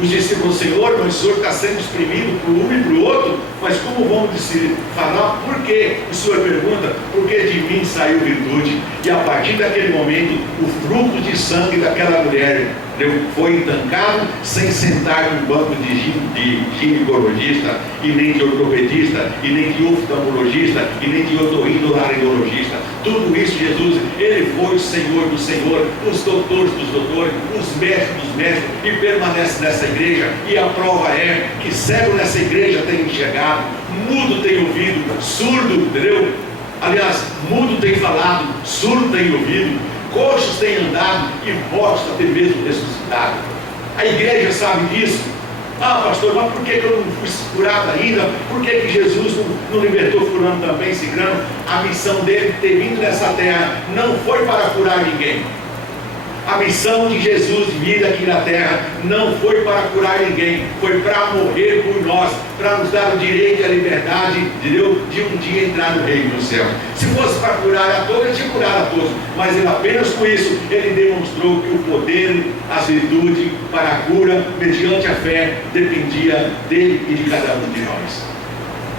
Os discípulos: Senhor, mas o Senhor está sendo exprimido para um e para o outro, mas como vamos falar? Por quê? O Senhor pergunta: porque de mim saiu virtude. E a partir daquele momento, o fruto de sangue daquela mulher foi entancado, sem sentar no banco de ginecologista, e nem de ortopedista, e nem de oftalmologista, e nem de otorrinolaringologista. Tudo isso, Jesus, Ele foi o Senhor do Senhor, os doutores dos doutores, os mestres dos mestres, e permanece nessa igreja. E a prova é que cego nessa igreja tem enxergado, mudo tem ouvido, surdo, entendeu? Aliás, mudo tem falado, surdo tem ouvido, coxos têm andado e mortos até mesmo ressuscitado. A igreja sabe disso. Ah, pastor, mas por que eu não fui curado ainda? Por que Jesus não libertou fulano também, ciclano? A missão dele ter vindo nessa terra não foi para curar ninguém. A missão de Jesus vir aqui na terra não foi para curar ninguém, foi para morrer por nós, para nos dar o direito e a liberdade de um dia entrar no reino do céu. Se fosse para curar a todos, ele tinha curado a todos, mas ele apenas com isso, ele demonstrou que o poder, as virtudes para a cura, mediante a fé, dependia dele e de cada um de nós.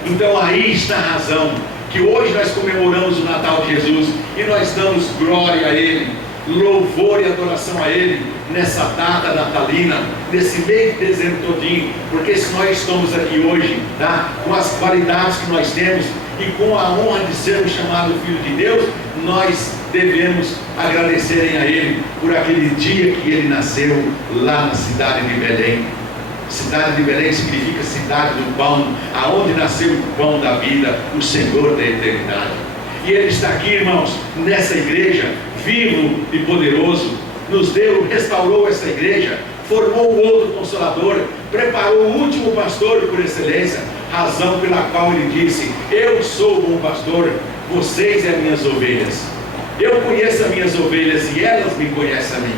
Então aí está a razão, que hoje nós comemoramos o Natal de Jesus, e nós damos glória a Ele, louvor e adoração a Ele nessa data natalina, nesse mês de dezembro todinho, porque se nós estamos aqui hoje, tá, com as qualidades que nós temos e com a honra de sermos chamados filho de Deus, nós devemos agradecerem a Ele por aquele dia que Ele nasceu lá na cidade de Belém. Cidade de Belém significa cidade do pão, aonde nasceu o pão da vida, o Senhor da eternidade. E Ele está aqui, irmãos, nessa igreja, vivo e poderoso, nos deu, restaurou essa igreja, formou um outro consolador, preparou o último pastor por excelência, razão pela qual Ele disse: eu sou o bom pastor, vocês é minhas ovelhas. Eu conheço as minhas ovelhas e elas me conhecem a mim.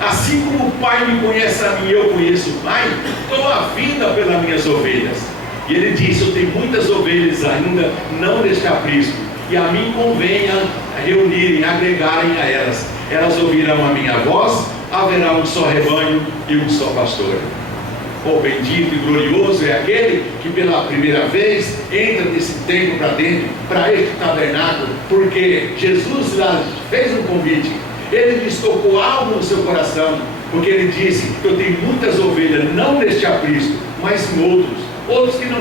Assim como o Pai me conhece a mim, eu conheço o Pai, dou a vida pelas minhas ovelhas. E Ele disse: eu tenho muitas ovelhas ainda não neste aprisco, e a mim convém reunirem, agregarem a elas. Elas ouvirão a minha voz, haverá um só rebanho e um só pastor. Oh, bendito e glorioso é aquele que pela primeira vez entra desse templo para dentro, para este tabernáculo, porque Jesus lá fez um convite. Ele lhes tocou algo no seu coração, porque Ele disse: eu tenho muitas ovelhas, não neste aprisco, mas em outros que não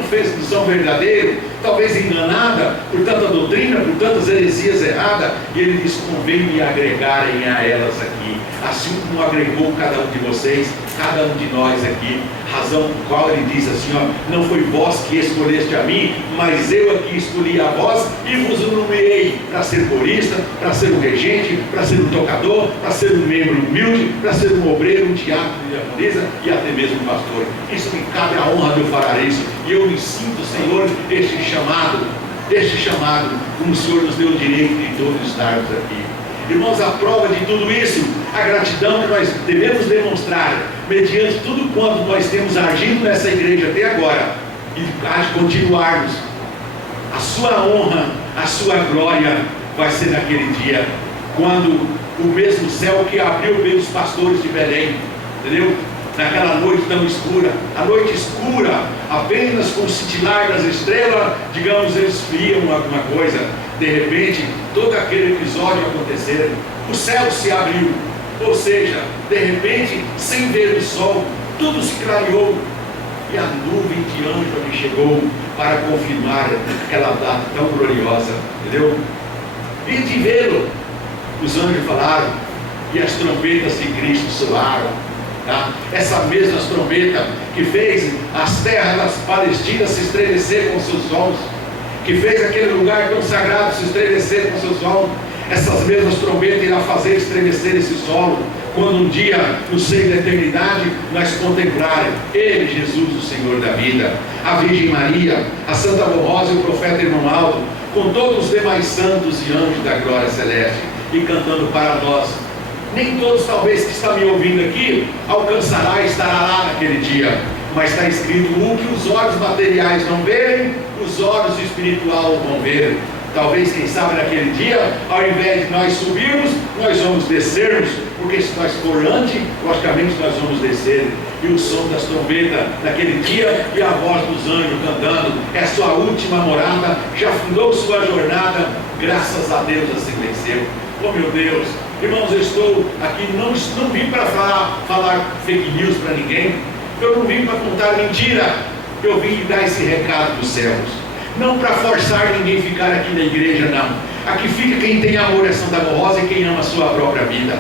são verdadeiros, talvez enganada por tanta doutrina, por tantas heresias erradas, e Ele diz: convém me agregarem a elas aqui, assim como agregou cada um de vocês, cada um de nós aqui, razão por qual Ele diz assim: ó, não foi vós que escolheste a mim, mas eu aqui escolhi a vós e vos nomeei para ser corista, para ser um regente, para ser um tocador, para ser um membro humilde, para ser um obreiro, um diácono de diaconisa e até mesmo um pastor. Isso me cabe a honra de eu falar isso, e eu me sinto, Senhor, este chamado, como o Senhor nos deu o direito de todos estarmos aqui. Irmãos, a prova de tudo isso, a gratidão que nós devemos demonstrar, mediante tudo quanto nós temos agido nessa igreja até agora, e há de continuarmos, a sua honra, a sua glória vai ser naquele dia, quando o mesmo céu que abriu pelos pastores de Belém, entendeu? Naquela noite tão escura, a noite escura, apenas com o cintilar das estrelas, digamos, eles viam alguma coisa. De repente, todo aquele episódio aconteceu, o céu se abriu, ou seja, de repente, sem ver o sol, tudo se clareou, e a nuvem de anjo ali chegou para confirmar aquela data tão gloriosa, entendeu? E de vê-lo, os anjos falaram, e as trombetas de Cristo soaram. Tá? Essa mesma trombeta que fez as terras das Palestinas se estremecer com seus sons, que fez aquele lugar tão sagrado se estremecer com seus sons, essas mesmas trombetas irão fazer estremecer esse solo, quando um dia, no seio da eternidade, nós contemplarem Ele, Jesus, o Senhor da vida, a Virgem Maria, a Santa Rosa e o profeta Irmão Aldo, com todos os demais santos e anjos da glória celeste, e cantando para nós. Nem todos, talvez, que estão me ouvindo aqui, alcançará e estará lá naquele dia, mas está escrito: o que os olhos materiais não verem, os olhos espirituais vão ver. Talvez, quem sabe, naquele dia, ao invés de nós subirmos, nós vamos descermos, porque se nós for antes, logicamente nós vamos descer. E o som das trombetas naquele dia e a voz dos anjos cantando: é sua última morada, já fundou sua jornada, graças a Deus assim venceu. Oh meu Deus, irmãos, eu estou aqui, não vim para falar fake news para ninguém, eu não vim para contar mentira, eu vim dar esse recado dos céus. Não para forçar ninguém a ficar aqui na igreja, não. Aqui fica quem tem amor a Santa Rosa e quem ama a sua própria vida.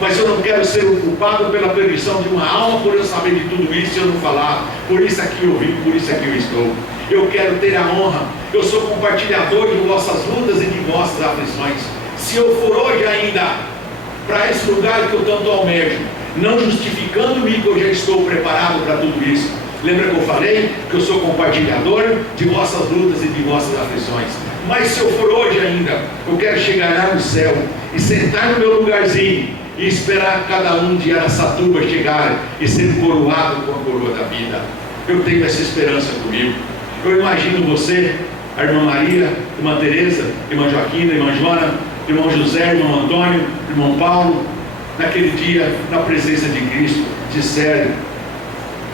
Mas eu não quero ser o culpado pela perdição de uma alma por eu saber de tudo isso e eu não falar. Por isso aqui eu vim, por isso aqui eu estou. Eu quero ter a honra. Eu sou compartilhador de vossas lutas e de vossas aflições. Se eu for hoje ainda para esse lugar que eu tanto almejo, não justificando-me que eu já estou preparado para tudo isso. Lembra que eu falei que eu sou compartilhador de vossas lutas e de vossas aflições? Mas se eu for hoje ainda, eu quero chegar lá no céu e sentar no meu lugarzinho e esperar cada um de Araçatuba chegar e ser coroado com a coroa da vida. Eu tenho essa esperança comigo. Eu imagino você, a irmã Maria, a irmã Teresa, a irmã Joaquina, a irmã Joana, o irmão José, o irmão Antônio, o irmão Paulo, naquele dia, na presença de Cristo, disseram: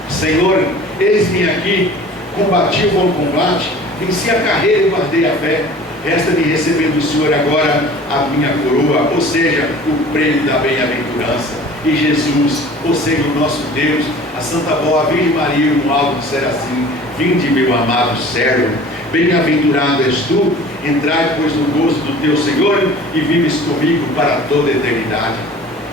Senhor, eis-me aqui, combati o bom combate, venci a carreira e guardei a fé. Resta-me receber do Senhor agora a minha coroa, ou seja, o prêmio da bem-aventurança. E Jesus, ou seja, o nosso Deus, a Santa Avó, a Virgem Maria, no alto disseram assim: vinde, meu amado servo, bem-aventurado és tu, entrai, pois, no gozo do teu Senhor, e vives comigo para toda a eternidade.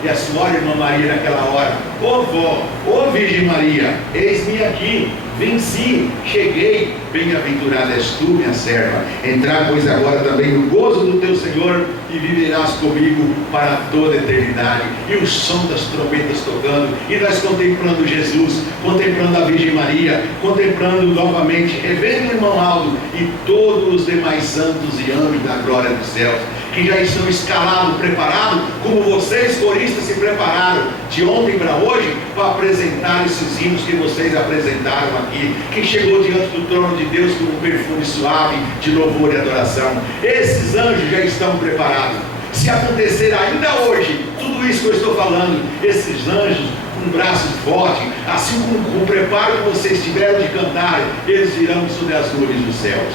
E a senhora, irmã Maria, naquela hora: ô vó, ô Virgem Maria, eis-me aqui, venci, cheguei, bem-aventurada és tu, minha serva. Entrar, pois, agora também no gozo do teu Senhor, e viverás comigo para toda a eternidade. E o som das trombetas tocando, e nós contemplando Jesus, contemplando a Virgem Maria, contemplando novamente, revendo o irmão Aldo e todos os demais santos e anjos da glória dos céus, que já estão escalados, preparados, como vocês coristas se prepararam de ontem para hoje, para apresentar esses hinos que vocês apresentaram aqui, que chegou diante do trono de Deus com um perfume suave de louvor e adoração. Esses anjos já estão preparados. Se acontecer ainda hoje tudo isso que eu estou falando, esses anjos com braços fortes, assim como o preparo que vocês tiveram de cantar, eles virão sobre as nuvens dos céus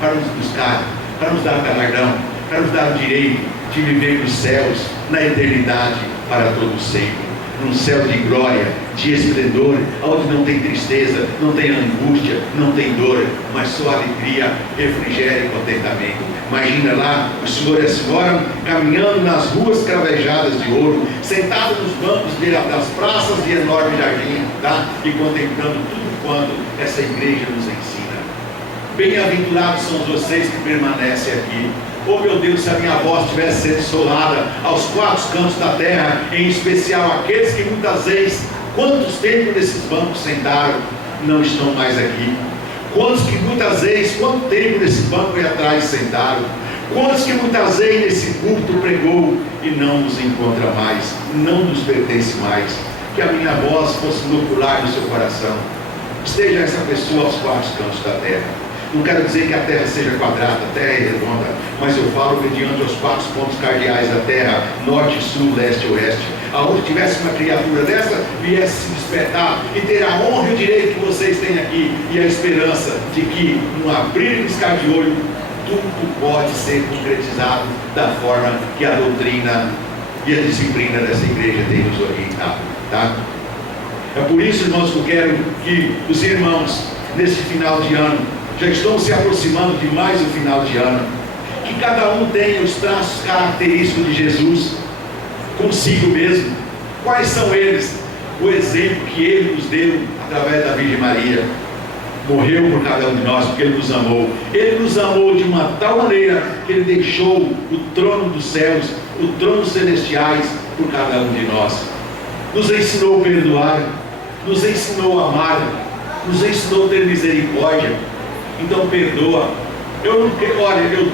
para nos buscar, para nos dar galardão, para nos dar o direito de viver nos céus, na eternidade, para todo sempre. Num céu de glória, de esplendor, onde não tem tristeza, não tem angústia, não tem dor, mas só alegria, refrigério e contentamento. Imagina lá o senhor e a senhora caminhando nas ruas cravejadas de ouro, sentados nos bancos das praças de enorme jardim, tá? E contemplando tudo quanto essa igreja nos ensina. Bem-aventurados são vocês que permanecem aqui. Oh meu Deus, se a minha voz tivesse sido solada aos quatro cantos da terra, em especial aqueles que muitas vezes, quantos tempos nesses bancos sentaram, não estão mais aqui. Quantos que muitas vezes, quanto tempo nesse banco aí atrás sentaram. Quantos que muitas vezes nesse púlpito pregou e não nos encontra mais, não nos pertence mais. Que a minha voz fosse inocular no seu coração. Esteja essa pessoa aos quatro cantos da terra. Não quero dizer que a terra seja quadrada, a terra é redonda, mas eu falo mediante os quatro pontos cardeais da terra, norte, sul, leste e oeste. Aonde tivesse uma criatura dessa, viesse se despertar e ter a honra e o direito que vocês têm aqui, e a esperança de que, num abrir e piscar de olho, tudo pode ser concretizado da forma que a doutrina e a disciplina dessa igreja tem nos orientado, tá? É por isso, irmãos, que eu quero que os irmãos, nesse final de ano, já estão se aproximando de mais um final de ano, que cada um tenha os traços característicos de Jesus consigo mesmo. Quais são eles? O exemplo que Ele nos deu através da Virgem Maria. Morreu por cada um de nós porque Ele nos amou. Ele nos amou de uma tal maneira que Ele deixou o trono dos céus, o trono celestiais por cada um de nós. Nos ensinou a perdoar, nos ensinou a amar, nos ensinou a ter misericórdia. Então perdoa. Olha, eu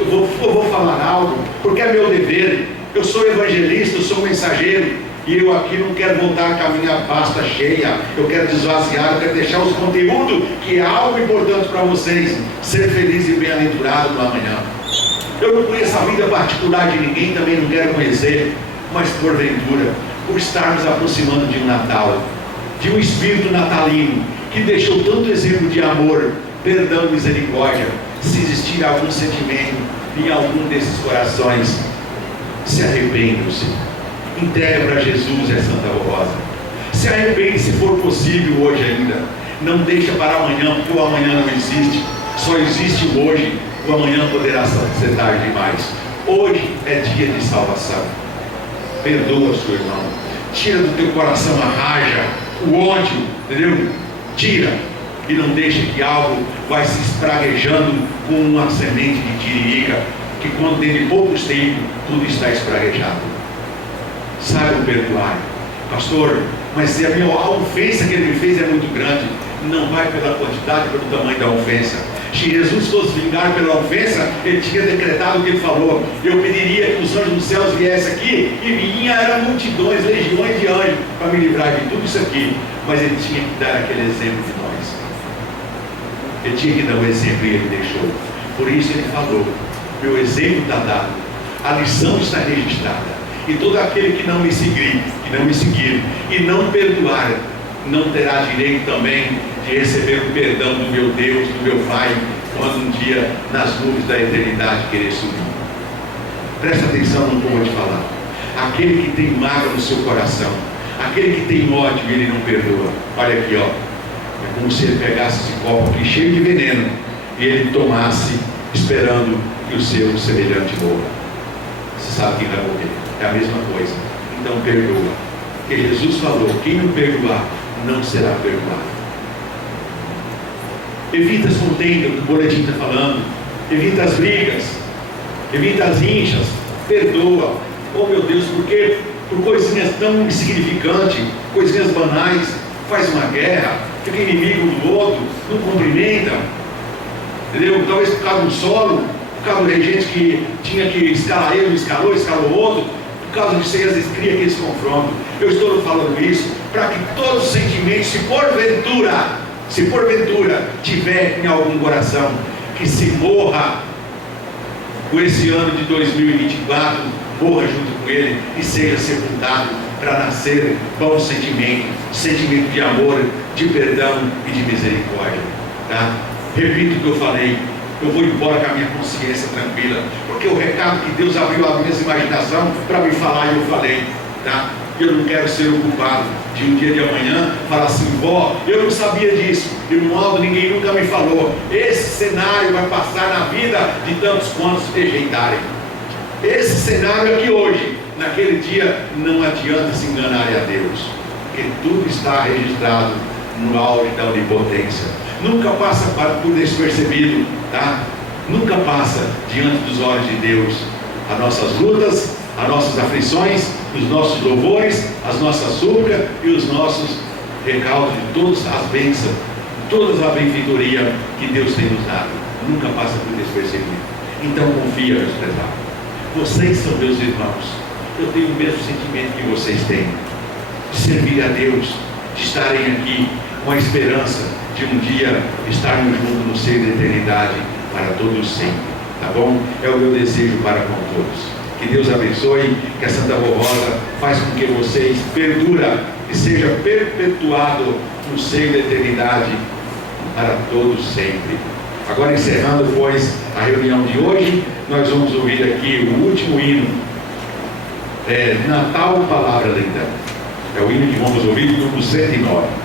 vou falar algo, porque é meu dever. Eu sou evangelista, eu sou mensageiro, e eu aqui não quero voltar com a minha pasta cheia. Eu quero desvaziar, eu quero deixar os conteúdos, que é algo importante para vocês, ser feliz e bem-aventurado no amanhã. Eu não conheço a vida particular de ninguém, também não quero conhecer. Mas porventura, por estarmos aproximando de um Natal, de um espírito natalino, que deixou tanto exemplo de amor, perdão e misericórdia, se existir algum sentimento em algum desses corações, se arrependam-se, entrega para Jesus a Santa Rosa, se arrepende se for possível hoje ainda, não deixa para amanhã, porque o amanhã não existe, só existe o hoje, o amanhã poderá ser tarde demais. Hoje é dia de salvação. Perdoa seu irmão, tira do teu coração a raiva, o ódio, entendeu? Tira, e não deixa que algo vai se espraguejando com uma semente de tiririca, que quando tem de poucos tempos, tudo está espraguejado. Saibam perdoar. Pastor, mas se a ofensa que ele me fez é muito grande, não vai pela quantidade, pelo tamanho da ofensa. Se Jesus fosse vingar pela ofensa, ele tinha decretado o que ele falou: eu pediria que os anjos dos céus viessem aqui, e vinha, eram multidões, legiões de anjos, para me livrar de tudo isso aqui. Mas ele tinha que dar aquele exemplo de nós. Ele tinha que dar o exemplo e ele deixou. Por isso ele falou: meu exemplo está dado, a lição está registrada, e todo aquele que não me seguir e não perdoar, não terá direito também de receber o perdão do meu Deus, do meu Pai, quando um dia nas nuvens da eternidade querer subir. Presta atenção no que eu vou te falar. Aquele que tem mágoa no seu coração, aquele que tem ódio e ele não perdoa, olha aqui, ó, é como se ele pegasse esse copo aqui cheio de veneno e ele tomasse, esperando que o seu semelhante morra. Você sabe quem vai morrer, é a mesma coisa. Então perdoa, porque Jesus falou: quem não perdoar não será perdoado. Evita as contendas, o boletim está falando, evita as brigas, evita as rinchas, perdoa. Oh meu Deus, porque por coisinhas tão insignificantes, coisinhas banais, faz uma guerra, fica inimigo do outro, não cumprimenta, entendeu? Talvez por causa do solo, por causa do regente que tinha que escalar ele, escalou outro, por causa de você às vezes cria aqueles confrontos. Eu estou falando isso para que todos os sentimentos, se porventura tiver em algum coração, que se morra com esse ano de 2024, morra junto com ele e seja sepultado para nascer bom sentimento de amor, de perdão e de misericórdia, tá? Repito o que eu falei, eu vou embora com a minha consciência tranquila, porque o recado que Deus abriu a minha imaginação para me falar e eu falei, tá? Eu não quero ser o culpado de um dia de amanhã falar assim: vó, eu não sabia disso, irmão, ninguém nunca me falou. Esse cenário vai passar na vida de tantos quantos rejeitarem. Esse cenário aqui hoje, naquele dia, não adianta se enganarem a Deus, porque tudo está registrado no auge da onipotência. Nunca passa por despercebido, tá? Nunca passa diante dos olhos de Deus as nossas lutas, as nossas aflições, os nossos louvores, as nossas súplicas e os nossos recaldos de todas as bênçãos, toda a benfeitoria que Deus tem nos dado. Nunca passa por despercebido. Então confia, meus prezados. Vocês são meus irmãos. Eu tenho o mesmo sentimento que vocês têm, de servir a Deus, de estarem aqui com a esperança de um dia estarmos juntos no seio da eternidade para todos sempre. Tá bom? É o meu desejo para com todos. Que Deus abençoe, que a Santa Rosa faça com que vocês perdura e seja perpetuado no seio da eternidade para todos sempre. Agora, encerrando, pois, a reunião de hoje, nós vamos ouvir aqui o último hino, Natal, Palavra Linda. É o hino que vamos ouvir do número 109.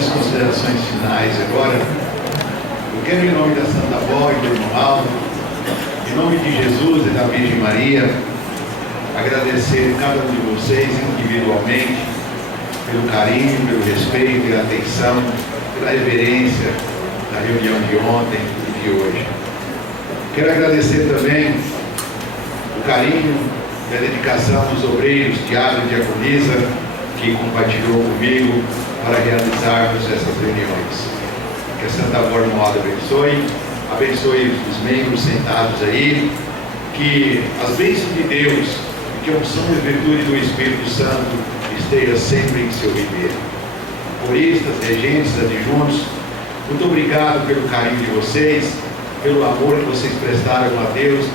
as considerações finais agora. Eu quero, em nome da Santa Avó e do irmão Aldo, em nome de Jesus e da Virgem Maria, agradecer cada um de vocês individualmente pelo carinho, pelo respeito, pela atenção, pela reverência na reunião de ontem e de hoje. Quero agradecer também o carinho e a dedicação dos obreiros, diácono e diaconisa, que compartilhou comigo para realizarmos essas reuniões. Que a Santa Avó Irmão Aldo abençoe os membros sentados aí, que as bênçãos de Deus e que a unção e virtude do Espírito Santo esteja sempre em seu viver. Coristas, regentes, adjuntos, muito obrigado pelo carinho de vocês, pelo amor que vocês prestaram a Deus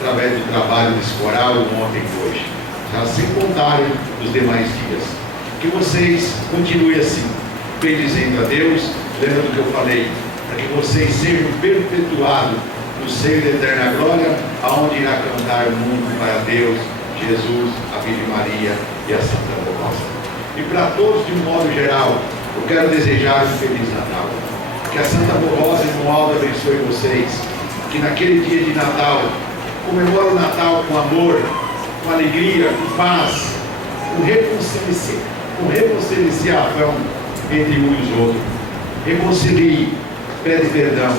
através do trabalho desse coral ontem e hoje, já sem contar os demais dias. Que vocês continuem assim, bendizendo a Deus, lembra do que eu falei, para que vocês sejam perpetuados no seio da eterna glória, aonde irá cantar o mundo para Deus, Jesus, a Virgem Maria e a Santa Rosa. E para todos, de um modo geral, eu quero desejar um Feliz Natal. Que a Santa Rosa e o irmão Aldo abençoe vocês, que naquele dia de Natal, comemore o Natal com amor, com alegria, com paz, com reconciliação entre um e os outros. Reconcilie, pede perdão,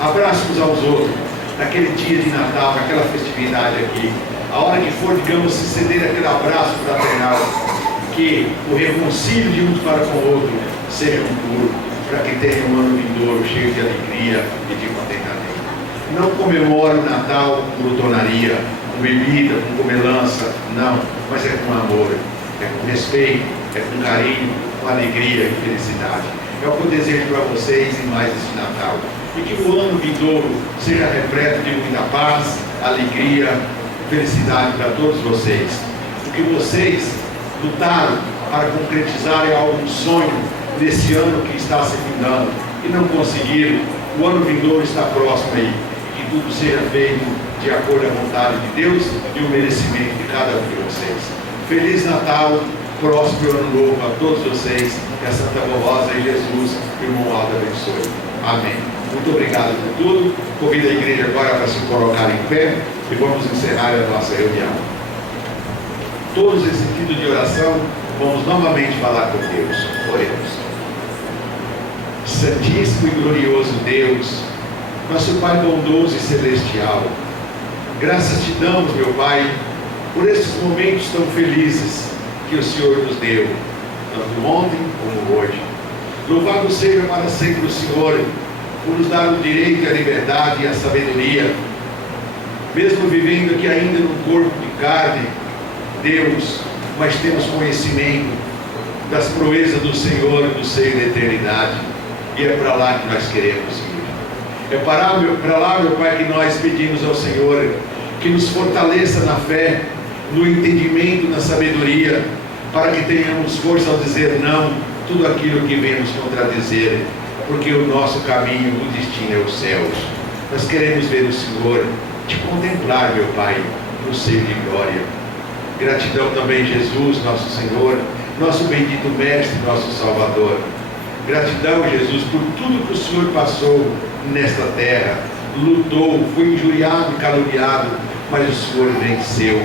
abraça uns aos outros, naquele dia de Natal, naquela festividade aqui. A hora que for, digamos, se ceder aquele abraço fraternal, que o reconcílio de uns para com o outro seja puro, para que tenha um ano vindouro cheio de alegria e de contentamento. Não comemore o Natal com glutonaria, com bebida, com comelança, não, mas é com amor, é com respeito, é com carinho, com alegria e felicidade. É o que eu desejo para vocês em mais esse Natal. E que o ano vindouro seja repleto de muita paz, alegria, felicidade para todos vocês. Porque vocês lutaram para concretizarem algum sonho nesse ano que está se findando e não conseguiram. O ano vindouro está próximo aí. Que tudo seja feito de acordo à vontade de Deus e o merecimento de cada um de vocês. Feliz Natal, próspero ano novo a todos vocês. Que a Santa Rosa e Jesus e o irmão Aldo abençoe. Amém. Muito obrigado por tudo. Convido a igreja agora para se colocar em pé e vamos encerrar a nossa reunião. Todos em sentido de oração, vamos novamente falar com Deus. Oremos. Santíssimo e glorioso Deus, nosso Pai bondoso e celestial, graças te damos, meu Pai, por esses momentos tão felizes que o Senhor nos deu, tanto ontem como hoje. Louvado seja para sempre o Senhor, por nos dar o direito e a liberdade e a sabedoria, mesmo vivendo aqui ainda num corpo de carne, Deus, mas temos conhecimento das proezas do Senhor no seio da eternidade, e é para lá que nós queremos ir. É para lá, meu Pai, que nós pedimos ao Senhor que nos fortaleça na fé, no entendimento, na sabedoria, para que tenhamos força ao dizer não tudo aquilo que vem nos contradizer, porque o nosso caminho, o destino é os céus. Nós queremos ver o Senhor, te contemplar, meu Pai, no seio de glória. Gratidão também, Jesus, nosso Senhor, nosso bendito Mestre, nosso Salvador. Gratidão, Jesus, por tudo que o Senhor passou nesta terra, lutou, foi injuriado e caluniado, mas o Senhor venceu,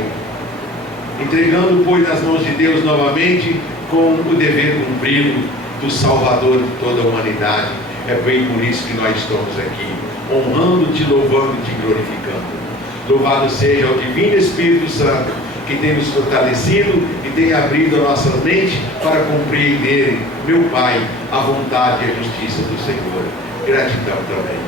entregando, pois, nas mãos de Deus novamente, com o dever cumprido do Salvador de toda a humanidade. É bem por isso que nós estamos aqui, honrando-te, louvando-te e glorificando. Louvado seja o Divino Espírito Santo, que tem nos fortalecido e tem abrido a nossa mente para compreender, meu Pai, a vontade e a justiça do Senhor. Gratidão também.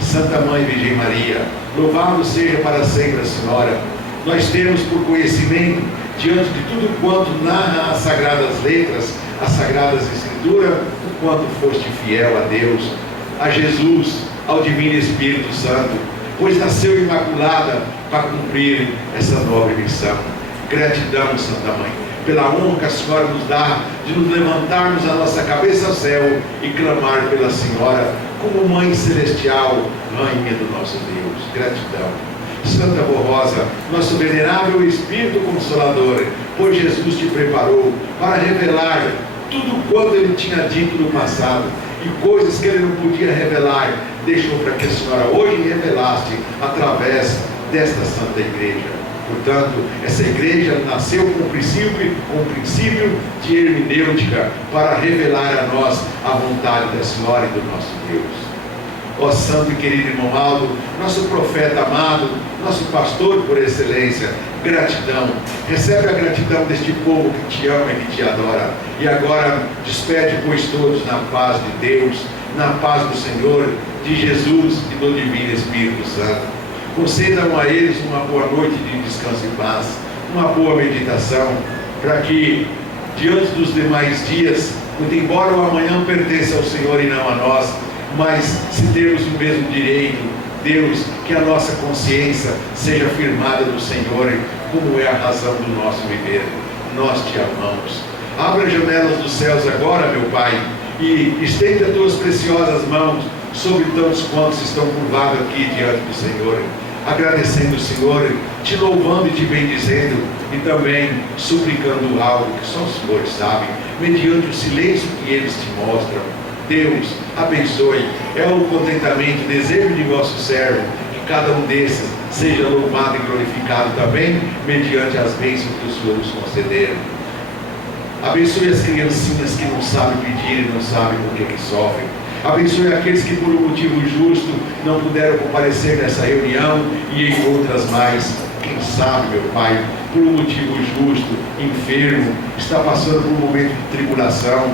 Santa Mãe Virgem Maria, louvado seja para sempre a Senhora. Nós temos por conhecimento, diante de tudo quanto narra as Sagradas Letras, as Sagradas Escrituras, o quanto foste fiel a Deus, a Jesus, ao Divino Espírito Santo, pois nasceu imaculada para cumprir essa nobre missão. Gratidão, Santa Mãe, pela honra que a Senhora nos dá de nos levantarmos a nossa cabeça ao céu e clamar pela Senhora como Mãe Celestial, Rainha do nosso Deus. Gratidão. Santa Rosa, nosso venerável Espírito Consolador, pois Jesus te preparou para revelar tudo quanto ele tinha dito no passado, e coisas que ele não podia revelar, deixou para que a senhora hoje revelasse através desta Santa Igreja. Portanto, essa igreja nasceu com um princípio de hermenêutica para revelar a nós a vontade da Senhora e do nosso Deus. Ó santo e querido irmão Aldo, nosso profeta amado, nosso pastor por excelência, gratidão. Recebe a gratidão deste povo que te ama e que te adora. E agora despede, pois, todos na paz de Deus, na paz do Senhor, de Jesus e do Divino Espírito Santo. Concedam a eles uma boa noite de descanso e paz, uma boa meditação, para que, diante dos demais dias, muito embora o amanhã pertença ao Senhor e não a nós, mas se temos o mesmo direito, Deus, que a nossa consciência seja firmada no Senhor, como é a razão do nosso viver. Nós te amamos. Abra as janelas dos céus agora, meu Pai, e estenda as tuas preciosas mãos sobre tantos quantos estão curvados aqui diante do Senhor, agradecendo o Senhor, te louvando e te bendizendo, e também suplicando algo que só o Senhor sabe, mediante o silêncio que eles te mostram. Deus, abençoe, é o contentamento, o desejo de vosso servo, que cada um desses seja louvado e glorificado também, mediante as bênçãos que o Senhor nos concederam. Abençoe as criancinhas que não sabem pedir e não sabem por que sofrem. Abençoe aqueles que por um motivo justo não puderam comparecer nessa reunião e em outras mais. Quem sabe, meu Pai, por um motivo justo, enfermo, está passando por um momento de tribulação.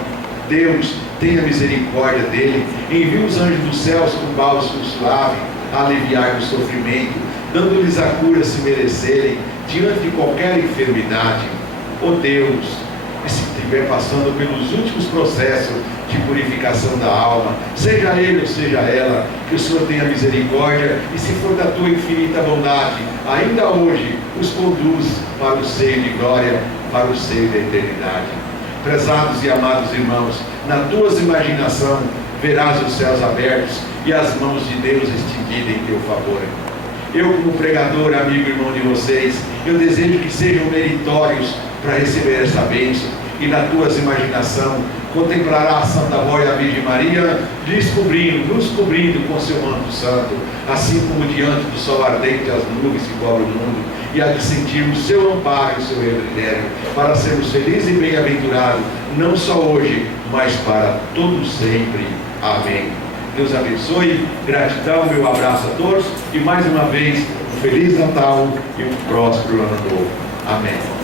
Deus, tenha misericórdia dele, envie os anjos dos céus com bálsamo suave a aliviar o sofrimento, dando-lhes a cura se merecerem, diante de qualquer enfermidade. Ó Deus, e se estiver passando pelos últimos processos de purificação da alma, seja ele ou seja ela, que o Senhor tenha misericórdia, e se for da tua infinita bondade, ainda hoje os conduz para o seio de glória, para o seio da eternidade. Prezados e amados irmãos, na tua imaginação verás os céus abertos e as mãos de Deus estendidas em teu favor. Eu, como pregador, amigo e irmão de vocês, eu desejo que sejam meritórios para receber essa bênção, e na tua imaginação contemplará a Santa Voz da Virgem Maria, nos cobrindo com seu manto santo, assim como diante do sol ardente as nuvens que cobrem o mundo, e a de sentirmos seu amparo e seu refrigério, para sermos felizes e bem-aventurados, não só hoje, mas para todos sempre. Amém. Deus abençoe, gratidão, meu abraço a todos, e mais uma vez, um Feliz Natal e um próspero Ano Novo. Amém.